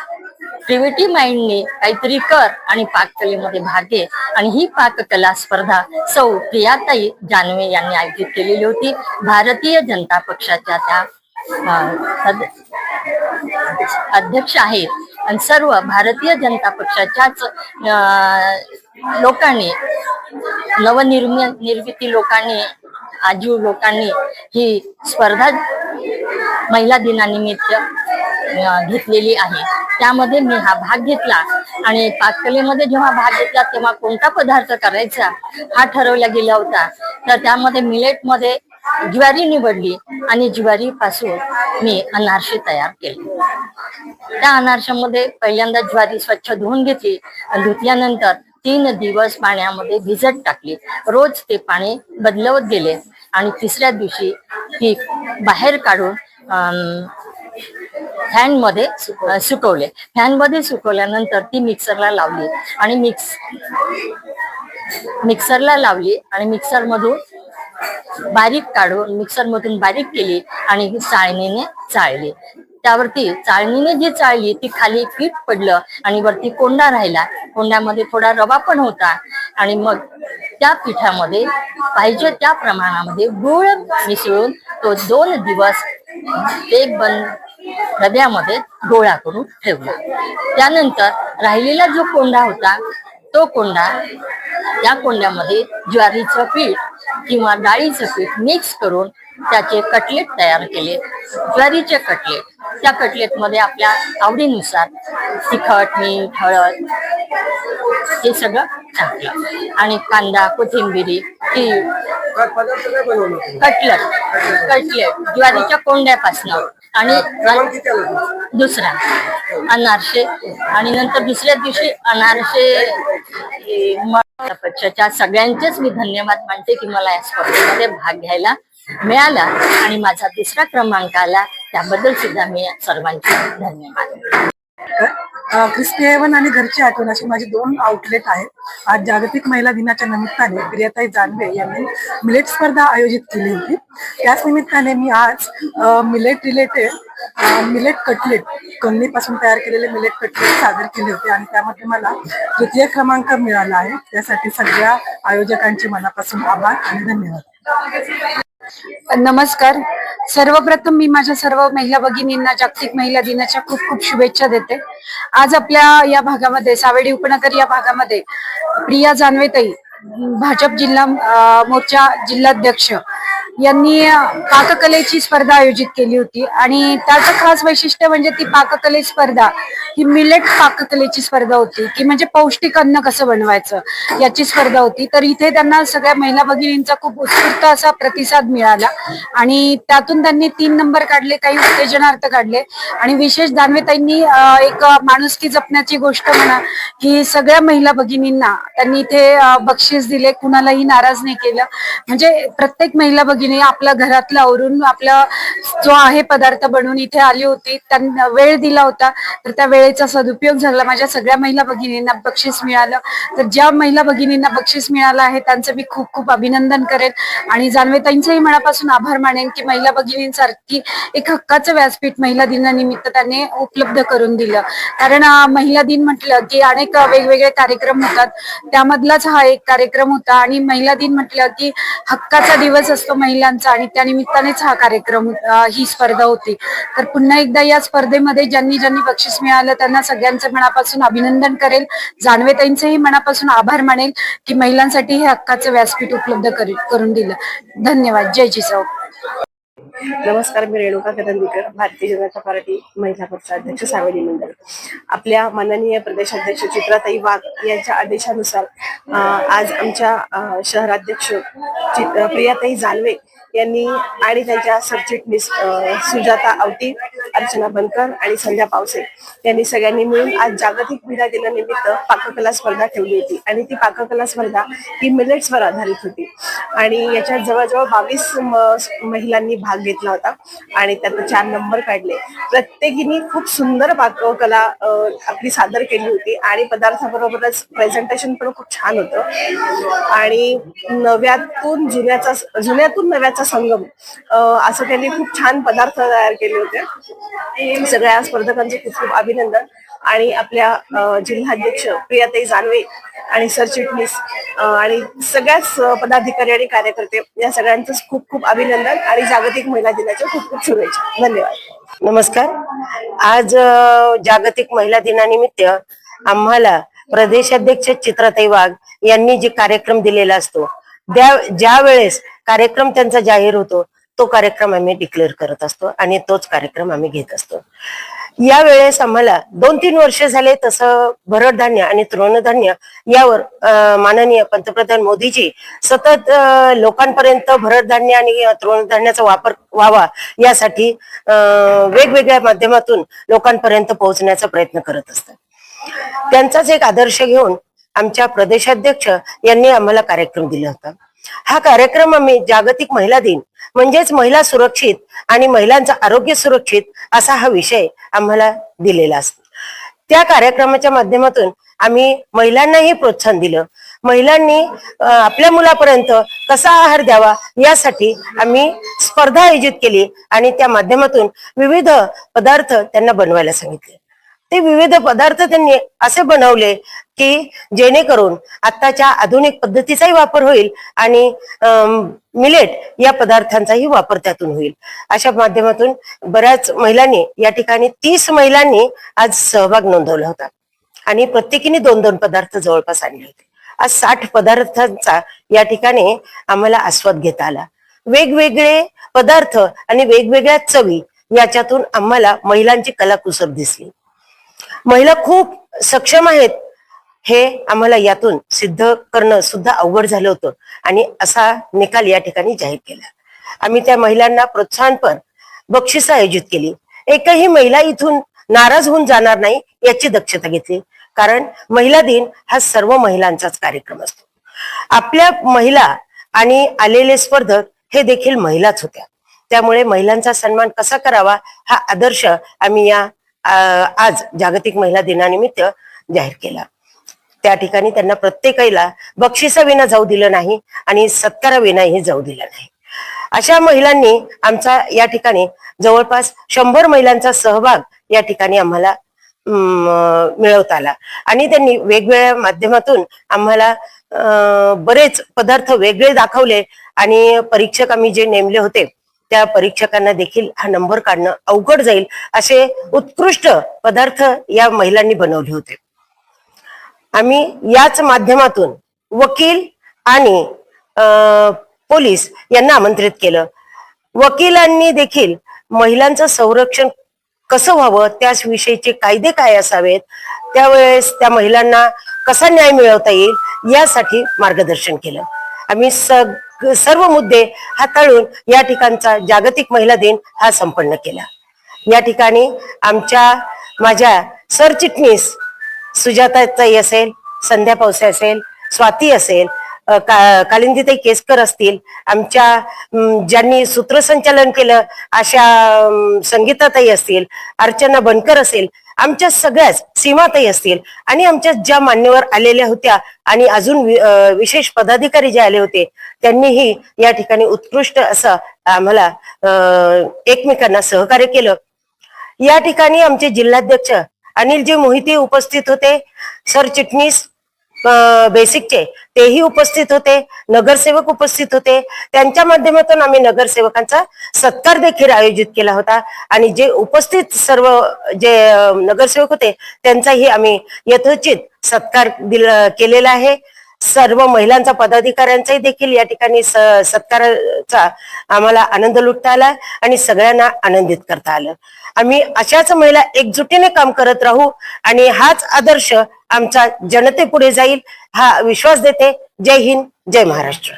क्रिएटिव्ह माइंडने काहीतरी कर आणि पाककलेमध्ये भाग घे. आणि ही पाककला स्पर्धा सौ प्रियाताई जानवे यांनी आयोजित केलेली होती. भारतीय जनता पक्षाच्या त्या अध्यक्ष आहेत आणि सर्व भारतीय जनता पक्षाच्याच लोकांनी नवनिर्मिती लोकांनी आजीव लोकांनी ही स्पर्धा महिला दिनानिमित्त घेतलेली आहे. त्यामध्ये मी हा भाग घेतला आणि पाककलेमध्ये जेव्हा भाग घेतला तेव्हा कोणता पदार्थ करायचा हा ठरवला गेला होता. तर त्यामध्ये मिलेटमध्ये ज्वारी निवडली आणि ज्वारी पासून मी अनारसे तयार केले. त्या अनारशामध्ये पहिल्यांदा ज्वारी स्वच्छ धुवून घेतली. धुतल्यानंतर 3 दिवस पाण्यामध्ये भिजत टाकली. रोज ते पाणी बदलवत गेले आणि तिसऱ्या दिवशी ती बाहेर काढून फॅन मध्ये सुकवले. फॅन मध्ये सुकवल्यानंतर ती मिक्सरला लावली आणि मिक्सर मधून बारीक काढून मिक्सर मधून बारीक केली आणि चाळणीने चाळली. त्यावरती चाळणीने जी चाळली ती खाली पीठ पडलं आणि वरती कोंडा राहिला. कोंड्यामध्ये थोडा रवा पण होता आणि मग त्या पिठामध्ये पाहिजे त्या प्रमाणामध्ये गुळ मिसळून तो 2 दिवस एक बंद डब्यामध्ये गोळा करून ठेवला. त्यानंतर राहिलेला जो कोंडा होता तो कोंडा त्या कोंड्यामध्ये ज्वारीचं पीठ किंवा डाळीचं पीठ मिक्स करून त्याचे कटलेट तयार केले. ज्वारीचे कटलेट. त्या कटलेटमध्ये आपल्या आवडीनुसार तिखट, मीठ, हळद हे सगळं टाकलं आणि कांदा, कोथिंबिरी, तीळ. कटलेट ज्वारीच्या कोंड्यापासनं आणि दुसरा अनारसे आणि नंतर दुसऱ्या दिवशी अनारसे. पक्षाच्या सगळ्यांचेच मी धन्यवाद मानते की मला या स्पर्धेमध्ये भाग घ्यायला मिळाला आणि माझा 2रा क्रमांक आला. त्याबद्दल सुद्धा मी सर्वांचे धन्यवाद. क्रिस्पी हेवन आणि घरची आठवण अशी माझी 2 आउटलेट आहेत. आज जागतिक महिला दिनाच्या निमित्ताने प्रियाताई जानवे यांनी मिलेट स्पर्धा आयोजित केली होती. त्याच निमित्ताने मी आज मिलेट रिलेटेड मिलेट कटलेट, कणीपासून तयार केलेले मिलेट कटलेट सादर केले होते आणि त्यामध्ये मला तृतीय क्रमांक मिळाला आहे. त्यासाठी सगळ्या आयोजकांचे मनापासून आभार आणि धन्यवाद. नमस्कार. सर्वप्रथम मी माझ्या सर्व महिला भगिनींना जागतिक महिला दिनाच्या खूप खूप शुभेच्छा देते. आज आपल्या या भागामध्ये, सावेडी उपनगर या भागामध्ये, प्रिया जानवेताई, भाजप जिल्हा मोर्चा जिल्हाध्यक्ष यांनी पाककलेची स्पर्धा आयोजित केली होती आणि त्याचं खास वैशिष्ट्य म्हणजे ती पाककले स्पर्धा ही मिलेट पाककलेची स्पर्धा होती, की म्हणजे पौष्टिक अन्न कसं बनवायचं याची स्पर्धा होती. तर इथे त्यांना सगळ्या महिला भगिनींचा खूप उत्स्फूर्त असा प्रतिसाद मिळाला आणि त्यातून त्यांनी 3 नंबर काढले, काही उत्तेजनार्थ काढले आणि विशेष दानवेताईंनी एक माणुसकी जपण्याची गोष्ट म्हणा की सगळ्या महिला भगिनींना त्यांनी इथे बक्षीस दिले, कुणालाही नाराज नाही केलं. म्हणजे प्रत्येक महिला भगिनी आपल्या घरातलं आवरून आपला जो आहे पदार्थ बनवून इथे आली होती, त्यांना वेळ दिला होता, तर त्या वेळेचा सदुपयोग झाला. माझ्या सगळ्या महिला भगिनींना बक्षीस मिळालं. तर ज्या महिला भगिनींना बक्षीस मिळालं आहे त्यांचं मी खूप खूप अभिनंदन करेन आणि जानवेताईंचंही मनापासून आभार मानेन की महिला भगिनींसारखी एक हक्काचं व्यासपीठ महिला दिनानिमित्त त्यांनी उपलब्ध करून दिलं. कारण महिला दिन म्हटलं की अनेक वेगवेगळे कार्यक्रम होतात, त्यामधलाच हा एक कार्यक्रम होता आणि महिला दिन म्हटलं की हक्काचा दिवस असतो महिलांचा आणि त्या निमित्तानेच हा कार्यक्रम, ही स्पर्धा होती. तर पुन्हा एकदा या स्पर्धेमध्ये ज्यांनी ज्यांनी बक्षीस मिळालं त्यांना सगळ्यांचं मनापासून अभिनंदन करेल. जानवेताईंचंही मनापासून आभार मानेल की महिलांसाठी हे हक्काचं व्यासपीठ उपलब्ध करून दिलं. धन्यवाद. जय जिजाऊ. नमस्कार. मी रेणुका करंदीकर, भारतीय जनता पार्टी महिला पक्ष अध्यक्ष, सावेडी मंडळ. आपल्या माननीय प्रदेशाध्यक्ष चित्राताई वाघ यांच्या आदेशानुसार आज आमच्या शहराध्यक्ष प्रियाताई जानवे यांनी आणि त्यांच्या सरचिटणीस सुजाता आवटी, अर्चना बनकर आणि संध्या पावसे यांनी सगळ्यांनी मिळून आज जागतिक महिला दिनानिमित्त पाककला स्पर्धा ठेवली होती आणि ती पाककला स्पर्धा ही मिलेट्सवर आधारित होती आणि याच्यात जवळजवळ 22 महिलांनी भाग घेतला होता आणि त्यात 4 नंबर काढले. प्रत्येकीने खूप सुंदर पाककला आपली सादर केली होती आणि पदार्थाबरोबरच प्रेझेंटेशन पण खूप छान होतं आणि जुन्यातून नव्याचा संगम असं त्यांनी खूप छान पदार्थ तयार केले होते. सगळ्या स्पर्धकांचे खूप खूप अभिनंदन आणि आपल्या जिल्हाध्यक्ष प्रियाताई जानवे आणि सरचिटणीस आणि सगळ्याच पदाधिकारी आणि कार्यकर्ते या सगळ्यांचं खूप खूप अभिनंदन आणि जागतिक महिला दिनाच्या खूप खूप शुभेच्छा. धन्यवाद. नमस्कार. आज जागतिक महिला दिनानिमित्त आम्हाला प्रदेशाध्यक्ष चित्राताई वाघ यांनी जे कार्यक्रम दिलेला असतो, ज्या वेळेस कार्यक्रम त्यांचा जाहीर होतो तो कार्यक्रम आम्ही डिक्लेअर करत असतो आणि तोच कार्यक्रम आम्ही घेत असतो. या वेळेस आम्हाला 2-3 वर्ष झाले तसं भरडधान्य आणि तृणधान्य यावर माननीय पंतप्रधान मोदीजी सतत लोकांपर्यंत भरडधान्य आणि तृणधान्याचा वापर व्हावा यासाठी वेगवेगळ्या माध्यमातून लोकांपर्यंत पोहोचण्याचा प्रयत्न करत असतात. त्यांचाच एक आदर्श घेऊन आमच्या प्रदेशाध्यक्ष यांनी आम्हाला कार्यक्रम दिला होता. हा कार्यक्रम आम्ही जागतिक महिला दिन म्हणजेच महिला सुरक्षित आणि महिलांचं आरोग्य सुरक्षित असा हा विषय आम्हाला दिलेला असतो. त्या कार्यक्रमाच्या माध्यमातून आम्ही महिलांनाही प्रोत्साहन दिलं. महिलांनी आपल्या मुलापर्यंत कसा आहार द्यावा यासाठी आम्ही स्पर्धा आयोजित केली आणि त्या माध्यमातून विविध पदार्थ त्यांना बनवायला सांगितले. ते विविध पदार्थ त्यांनी असे बनवले की जेणेकरून आताच्या आधुनिक पद्धतीचाही वापर होईल आणि मिलेट या पदार्थांचाही वापर त्यातून होईल. अशा माध्यमातून बऱ्याच महिलांनी, या ठिकाणी 30 महिलांनी आज सहभाग नोंदवला होता आणि प्रत्येकीने 2-2 पदार्थ जवळपास आणले होते. आज 60 पदार्थांचा या ठिकाणी आम्हाला आस्वाद घेता आला. वेगवेगळे पदार्थ आणि वेगवेगळ्या चवी याच्यातून आम्हाला महिलांची कलाकुसर दिसली. महिला खूप सक्षम आहेत हे आम्हाला यातून सिद्ध करणं सुद्धा अवघड झालं होतं आणि असा निकाल या ठिकाणी जाहीर केला. आम्ही त्या महिलांना प्रोत्साहनपर बक्षिसं आयोजित केली. एकही महिला इथून नाराज होऊन जाणार नाही याची दक्षता घेतली, कारण महिला दिन हा सर्व महिलांचाच कार्यक्रम असतो. आपल्या महिला आणि आलेले स्पर्धक हे देखील महिलाच होत्या. त्यामुळे महिलांचा सन्मान कसा करावा हा आदर्श आम्ही या आज जागतिक महिला दिनानिमित्त जाहीर केला. त्या ठिकाणी त्यांना प्रत्येकाला बक्षिसाविना जाऊ दिलं नाही आणि सत्काराविनाही जाऊ दिलं नाही. अशा महिलांनी आमचा या ठिकाणी जवळपास 100 महिलांचा सहभाग या ठिकाणी आम्हाला मिळवता आला आणि त्यांनी वेगवेगळ्या माध्यमातून आम्हाला बरेच पदार्थ वेगळे दाखवले आणि परीक्षक आम्ही जे नेमले होते त्या परीक्षकांना देखील हा नंबर काढणं अवघड जाईल असे उत्कृष्ट पदार्थ या महिलांनी बनवले होते. आम्ही याच माध्यमातून वकील आणि पोलीस यांना आमंत्रित केलं. वकिलांनी देखील महिलांचं संरक्षण कसं व्हावं, त्याविषयीचे कायदे काय असावेत, त्यावेळेस त्या महिलांना कसा न्याय मिळवता येईल यासाठी मार्गदर्शन केलं. आम्ही सर्व मुद्दे हाताळून या ठिकाणचा जागतिक महिला दिन हा संपन्न केला. या ठिकाणी माझ्या सरचिटणीस सुजाताताई असेल, संध्या पावसे असेल, स्वाती असेल, कालिंदीताई केसकर असतील, आमच्या ज्यांनी सूत्रसंचालन केलं अशा संगीताताई असतील, अर्चना बनकर असेल, आमच्या सगळ्याच सीमाताई असतील आणि आमच्या ज्या मान्यवर आलेल्या होत्या आणि अजून विशेष पदाधिकारी जे आले होते त्यांनीही या ठिकाणी उत्कृष्ट असं आम्हाला एकमेकांना सहकार्य केलं. या ठिकाणी आमचे जिल्हाध्यक्ष अनिलजी मोहिते उपस्थित होते, सरचिटणीस बेसिकचे तेही उपस्थित होते, नगरसेवक उपस्थित होते. त्यांच्या माध्यमातून आम्ही नगरसेवकांचा सत्कार देखील आयोजित केला होता आणि जे उपस्थित सर्व जे नगरसेवक होते त्यांचाही आम्ही यथोचित सत्कार केलेला आहे. सर्व महिलांचा पदाधिकाऱ्यांचाही देखील या ठिकाणी सत्काराचा आम्हाला आनंद लुटता आला आणि सगळ्यांना आनंदित करता आलं. आम्ही अशाच महिला एकजुटीने काम करत राहू आणि हाच आदर्श आमचा जनतेपुढे जाईल हा विश्वास देते. जय हिंद, जय महाराष्ट्र.